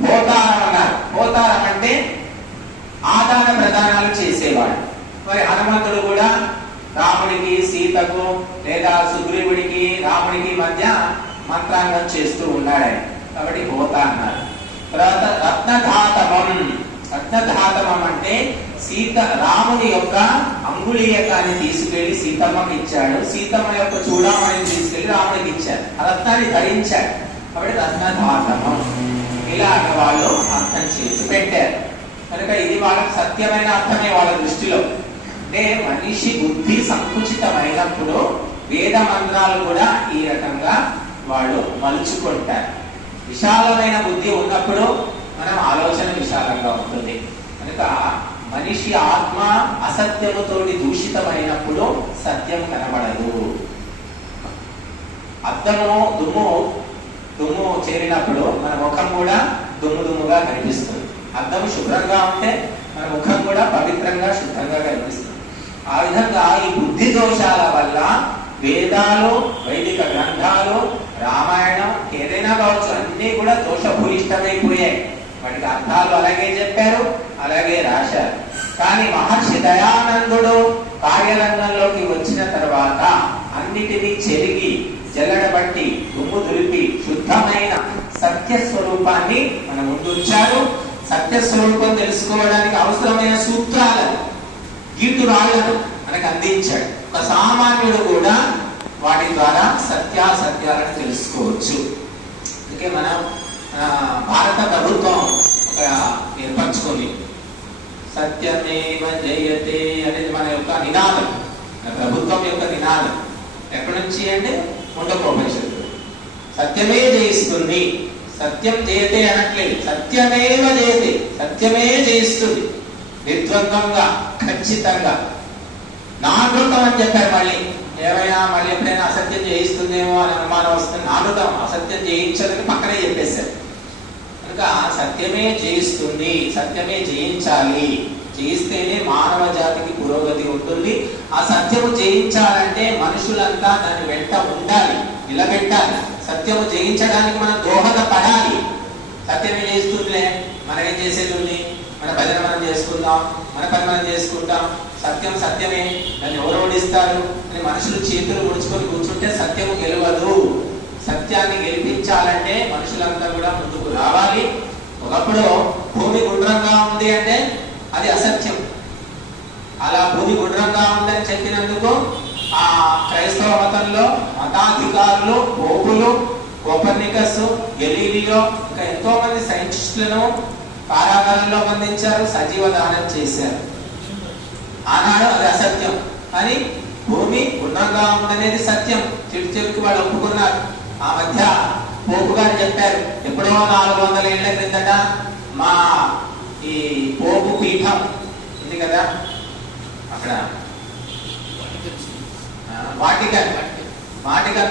హోతారం అన్నారు. హోతారం అంటే ఆదాన ప్రదానాలు చేసేవాడు. మరి హనుమంతుడు కూడా రాముడికి సీతకు లేదా సుగ్రీవుడికి రాముడికి మధ్య మంత్రాంగం చేస్తూ ఉన్నాడు కాబట్టి హోత అన్నారు. తర్వాత రత్నధాతమం. రత్నధాతమం అంటే రాముని యొక్క అంగుళీయకాన్ని తీసుకెళ్లి సీతమ్మకి ఇచ్చాడు, సీతమ్మ యొక్క చూడామణిని తీసుకెళ్లి రాముడికి ఇచ్చాడు, ఆ రత్నాన్ని ధరించాడు కాబట్టి రత్నధాతమం. ఇలాగ వాళ్ళు అర్థం చేసి పెట్టారు. కనుక ఇది వాళ్ళకి సత్యమైన అర్థమే వాళ్ళ దృష్టిలో. అంటే మనిషి బుద్ధి సంకుచితమైనప్పుడు వేద మంత్రాలు కూడా ఈ రకంగా వాళ్ళు మలుచుకుంటారు. విశాలమైన బుద్ధి ఉన్నప్పుడు మనం ఆలోచన విశాలంగా ఉంటుంది. కనుక మనిషి ఆత్మ అసత్యముతోటి దూషితమైనప్పుడు సత్యం కనబడదు. అద్దము దుమ్ము చేరినప్పుడు మన ముఖం కూడా దుమ్ముగా కనిపిస్తుంది. అద్దము శుభ్రంగా ఉంటే మన ముఖం కూడా పవిత్రంగా శుభ్రంగా కనిపిస్తుంది. ఆ విధంగా ఈ బుద్ధి దోషాల వల్ల వేదాలు, వైదిక గ్రంథాలు, రామాయణం ఏదైనా కావచ్చు అన్ని కూడా దోషభూయిష్టమైపోయాయి. వాటికి అర్థాలు అలాగే చెప్పారు, అలాగే రాశారు. కానీ మహర్షి దయానందుడు కార్యరంగంలోకి వచ్చిన తర్వాత అన్నిటినీ చెరిగి జల్లడబట్టి దుమ్ము దులిపి శుద్ధమైన సత్య స్వరూపాన్ని మన ముందు ఉంచారు. సత్య స్వరూపం తెలుసుకోవడానికి అవసరమైన సూత్రాలను, గీటురాళ్లను మనకు అందించాడు. ఒక సామాన్యుడు కూడా వాటి ద్వారా సత్యాసత్యాలను తెలుసుకోవచ్చు. అందుకే మనం భారత ప్రభుత్వం ఒక ఏర్పరచుకుంది. సత్యమేవ జయతే అనేది మన యొక్క నినాదం, ప్రభుత్వం యొక్క నినాదం. ఎక్కడి నుంచి అంటే ముండకోపనిషత్తు. సత్యమే జయిస్తుంది. సత్యం జయతే అనట్లేదు, సత్యమేవ జయతే, సత్యమే జయిస్తుంది. నిర్ద్వంద్వంగా, ఖచ్చితంగా. నానృతం అని చెప్పారు. మళ్ళీ ఏమైనా మళ్ళీ ఎప్పుడైనా అసత్యం జయిస్తుందేమో అని అనుమానం వస్తుంది. నానృతం అసత్యం జయించదని పక్కనే చెప్పేశారు. కనుక సత్యమే జయిస్తుంది, సత్యమే జయించాలి. జయిస్తేనే మానవ జాతికి పురోగతి ఉంటుంది. ఆ సత్యము జయించాలంటే మనుషులంతా దాని వెంట ఉండాలి, నిలబెట్టాలి. సత్యము జయించడానికి మనం దోహదపడాలి. సత్యమే జయిస్తుందిలే, మనమేం చేసేది ఉంది, మన భజన మనం చేసుకుందాం, మన పని మనం చేసుకుంటాం, సత్యం సత్యమే, దాన్ని ఎవరు ఓడిస్తారు అని మనుషులు చేతులు ముడుచుకొని కూర్చుంటే సత్యము గెలవదు. సత్యాన్ని గెలిపించాలంటే మనుషులంతా కూడా ముందుకు రావాలి. ఒకప్పుడు భూమి గుండ్రంగా ఉంది అంటే అది అసత్యం. అలా భూమి గుండ్రంగా ఉందని చెప్పినందుకు ఆ క్రైస్తవ మతంలో మతాధికారులు, పోపులు, కోపర్నికస్, గెలీలియో ఇంకా ఎంతో మంది సైంటిస్టులను కారాగారంలో బంధించారు, సజీవ దానం చేశారు. ఆనాడు అది అసత్యం. కానీ భూమి గుండ్రంగా ఉందనేది సత్యం. చిరుకు వాళ్ళు ఒప్పుకున్నారు. ఆ మధ్య పోపు గారు చెప్పారు, ఎప్పుడో 400 ఏళ్ల క్రిందట మా ఈ పోపు పీఠం ఉంది కదా అక్కడ వాటికన్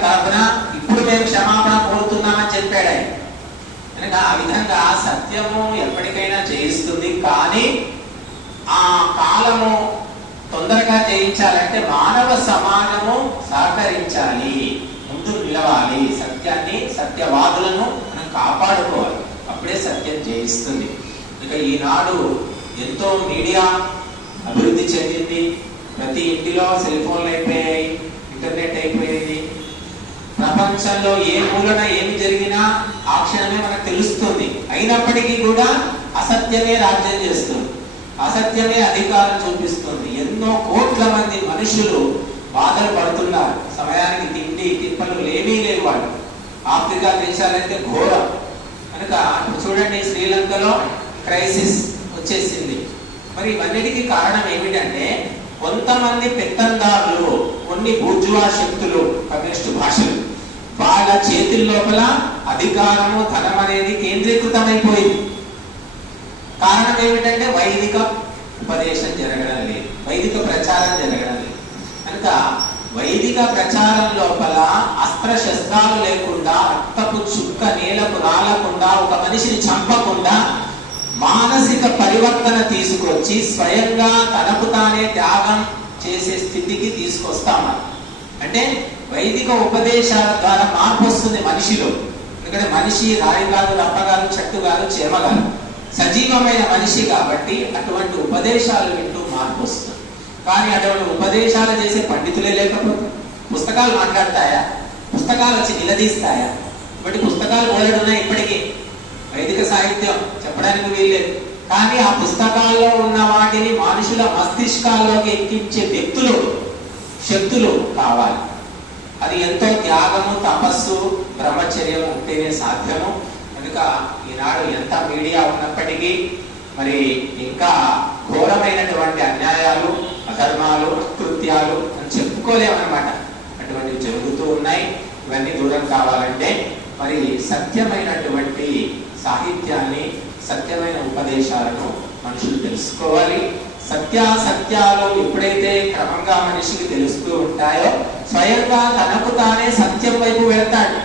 తరఫున ఇప్పుడు మేము క్షమాపణ కోరుతున్నామని చెప్పాడు ఆయన. కనుక ఆ విధంగా సత్యము ఎప్పటికైనా జయిస్తుంది. కానీ ఆ కాలము తొందరగా జయించాలంటే మానవ సమాజము సహకరించాలి, ముందు నిలవాలి. సత్యాన్ని, సత్యవాదులను మనం కాపాడుకోవాలి. అప్పుడే సత్యం జయిస్తుంది. ఇక ఈనాడు ఎంతో మీడియా అభివృద్ధి చెందింది. ప్రతి ఇంటిలో సెల్ ఫోన్లు అయిపోయాయి, ఇంటర్నెట్ అయిపోయింది. ప్రపంచంలో ఏ మూలన ఏమి జరిగినా ఆ క్షణమే మనకు తెలుస్తుంది. అయినప్పటికీ కూడా అసత్యమే రాజ్యం చేస్తుంది, అసత్యమే అధికారం చూపిస్తుంది. ఎన్నో కోట్ల మంది మనుషులు బాధలు పడుతున్నారు. సమయానికి తిండి తిప్పలు ఏమీ లేవు. వాళ్ళు ఆఫ్రికా దేశాలైతే ఘోరం. కనుక చూడండి, శ్రీలంకలో క్రైసిస్ వచ్చేసింది. మరి ఇవన్నిటికీ కారణం ఏమిటంటే కొంతమంది పెత్తందారులు, కొన్ని బూర్జువా శక్తులు, కమ్యూనిస్టు భాషలు, వాళ్ళ చేతుల లోపల అధికారము, ధనం అనేది కేంద్రీకృతమైపోయింది. కారణం ఏమిటంటే వైదిక ఉపదేశం జరగడం లేదు, వైదిక ప్రచారం జరగడం లేదు. కనుక వైదిక ప్రచారం లోపల అస్త్ర శస్త్రాలు లేకుండా, రక్తపు చుక్క నేలకు రాలకుండా, ఒక మనిషిని చంపకుండా మానసిక పరివర్తన తీసుకొచ్చి స్వయంగా తనకు తానే త్యాగం చేసే స్థితికి తీసుకొస్తామని. అంటే వైదిక ఉపదేశాల ద్వారా మార్పు వస్తుంది మనిషిలో. ఎందుకంటే మనిషి రాయి కాదు, రప్ప కాదు, చెట్టు కాదు, చేమ కాదు, సజీవమైన మనిషి కాబట్టి అటువంటి ఉపదేశాలు వింటూ మార్పు వస్తుంది. కానీ అటువంటి ఉపదేశాలు చేసే పండితులే లేకపోతే పుస్తకాలు మాట్లాడతాయా? పుస్తకాలు వచ్చి నిలదీస్తాయా? ఇప్పటి పుస్తకాలు బోలెడున్నాయి ఇప్పటికీ, వైదిక సాహిత్యం చెప్పడానికి వీల్లేదు. కానీ ఆ పుస్తకాల్లో ఉన్న వాటిని మనుషుల మస్తిష్కాల్లోకి ఎక్కించే వ్యక్తులు, శక్తులు కావాలి. అది ఎంతో త్యాగము, తపస్సు, బ్రహ్మచర్యం ఉంటేనే సాధ్యము. కనుక ఈనాడు ఎంత మీడియా ఉన్నప్పటికీ మరి ఇంకా ఘోరమైనటువంటి అన్యాయాలు, అధర్మాలు, కృత్యాలు అని చెప్పుకోలేమన్నమాట. అటువంటివి జరుగుతూ ఉన్నాయి. ఇవన్నీ దూరం కావాలంటే మరి సత్యమైనటువంటి సాహిత్యాన్ని, సత్యమైన ఉపదేశాలను మనుషులు తెలుసుకోవాలి. సత్యాలు ఎప్పుడైతే క్రమంగా మనిషికి తెలుస్తూ ఉంటాయో స్వయంగా తనకు తానే సత్యం వైపు వెళ్తాడు.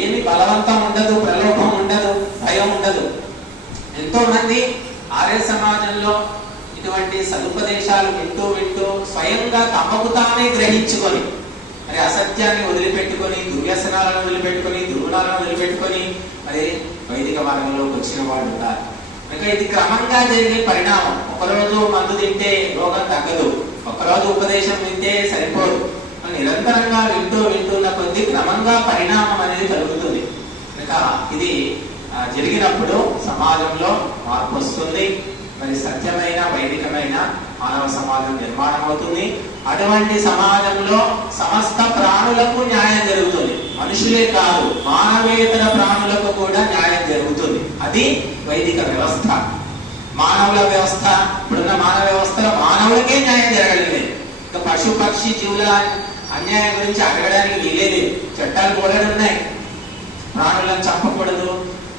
ఏమి బలవంతం ఉండదు, ప్రలోభం ఉండదు, భయం ఉండదు. ఎంతో మంది ఆర్య సమాజంలో ఇటువంటి సదుపదేశాలు వింటూ స్వయంగా తమకు తానే గ్రహించుకొని మరి అసత్యాన్ని వదిలిపెట్టుకొని, దుర్వ్యసనాలను వదిలిపెట్టుకొని, దుర్గుణాలను వదిలిపెట్టుకొని మరి వైదిక మార్గంలోకి వచ్చిన వాళ్ళు ఉన్నారు. కనుక ఇది క్రమంగా జరిగే పరిణామం. ఒకరోజు మందు తింటే రోగం తగ్గదు, ఒకరోజు ఉపదేశం వింటే సరిపోదు. నిరంతరంగా వింటున్న కొద్ది క్రమంగా పరిణామం అనేది కలుగుతుంది. కనుక ఇది జరిగినప్పుడు సమాజంలో మార్పు వస్తుంది. మరి సత్యమైన, వైదికమైన మానవ సమాజం నిర్మాణం అవుతుంది. అటువంటి సమాజంలో సమస్త ప్రాణులకు న్యాయం జరుగుతుంది. మనుషులే కాదు, మానవేతర ప్రాణులకు కూడా న్యాయం జరుగుతుంది. అది వైదిక వ్యవస్థ. మానవుల వ్యవస్థ, ఇప్పుడున్న మానవ వ్యవస్థలో మానవులకే న్యాయం జరగలేదు. ఇక పశు పక్షి జీవుల అన్యాయం గురించి అడగడానికి వీలేదు. చట్టాలు బోలెడు ఉన్నాయి. ప్రాణులను చంపకూడదు,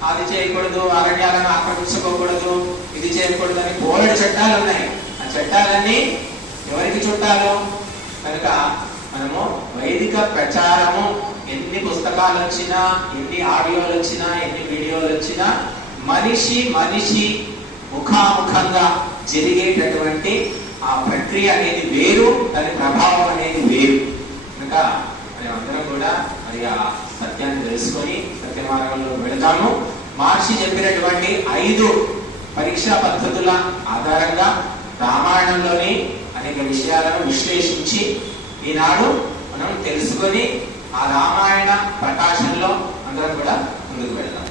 అది చేయకూడదు, అరణ్యాలను ఆక్రమించుకోకూడదు, ఇది చేయకూడదు అని బోలెడు చట్టాలు ఉన్నాయి. ఆ చట్టాలన్నీ ఎవరికి చుట్టాలు? కనుక మనము వైదిక ప్రచారము ఎన్ని పుస్తకాలు వచ్చినా, ఎన్ని ఆడియోలు వచ్చినా, ఎన్ని వీడియోలు వచ్చినా మనిషి ముఖాముఖంగా జరిగేటటువంటి ఆ ప్రక్రియ అనేది వేరు, దాని ప్రభావం అనేది వేరు. కనుక మరి అందరం కూడా మరి ఆ సత్యాన్ని తెలుసుకొని సత్య మార్గంలో వెళతాము. మహర్షి చెప్పినటువంటి 5 పరీక్షా పద్ధతుల ఆధారంగా రామాయణంలోని అనేక విషయాలను విశ్లేషించి ఈనాడు మనం తెలుసుకొని ఆ రామాయణ ప్రకాశంలో అందరం కూడా ముందుకు వెళ్దాం.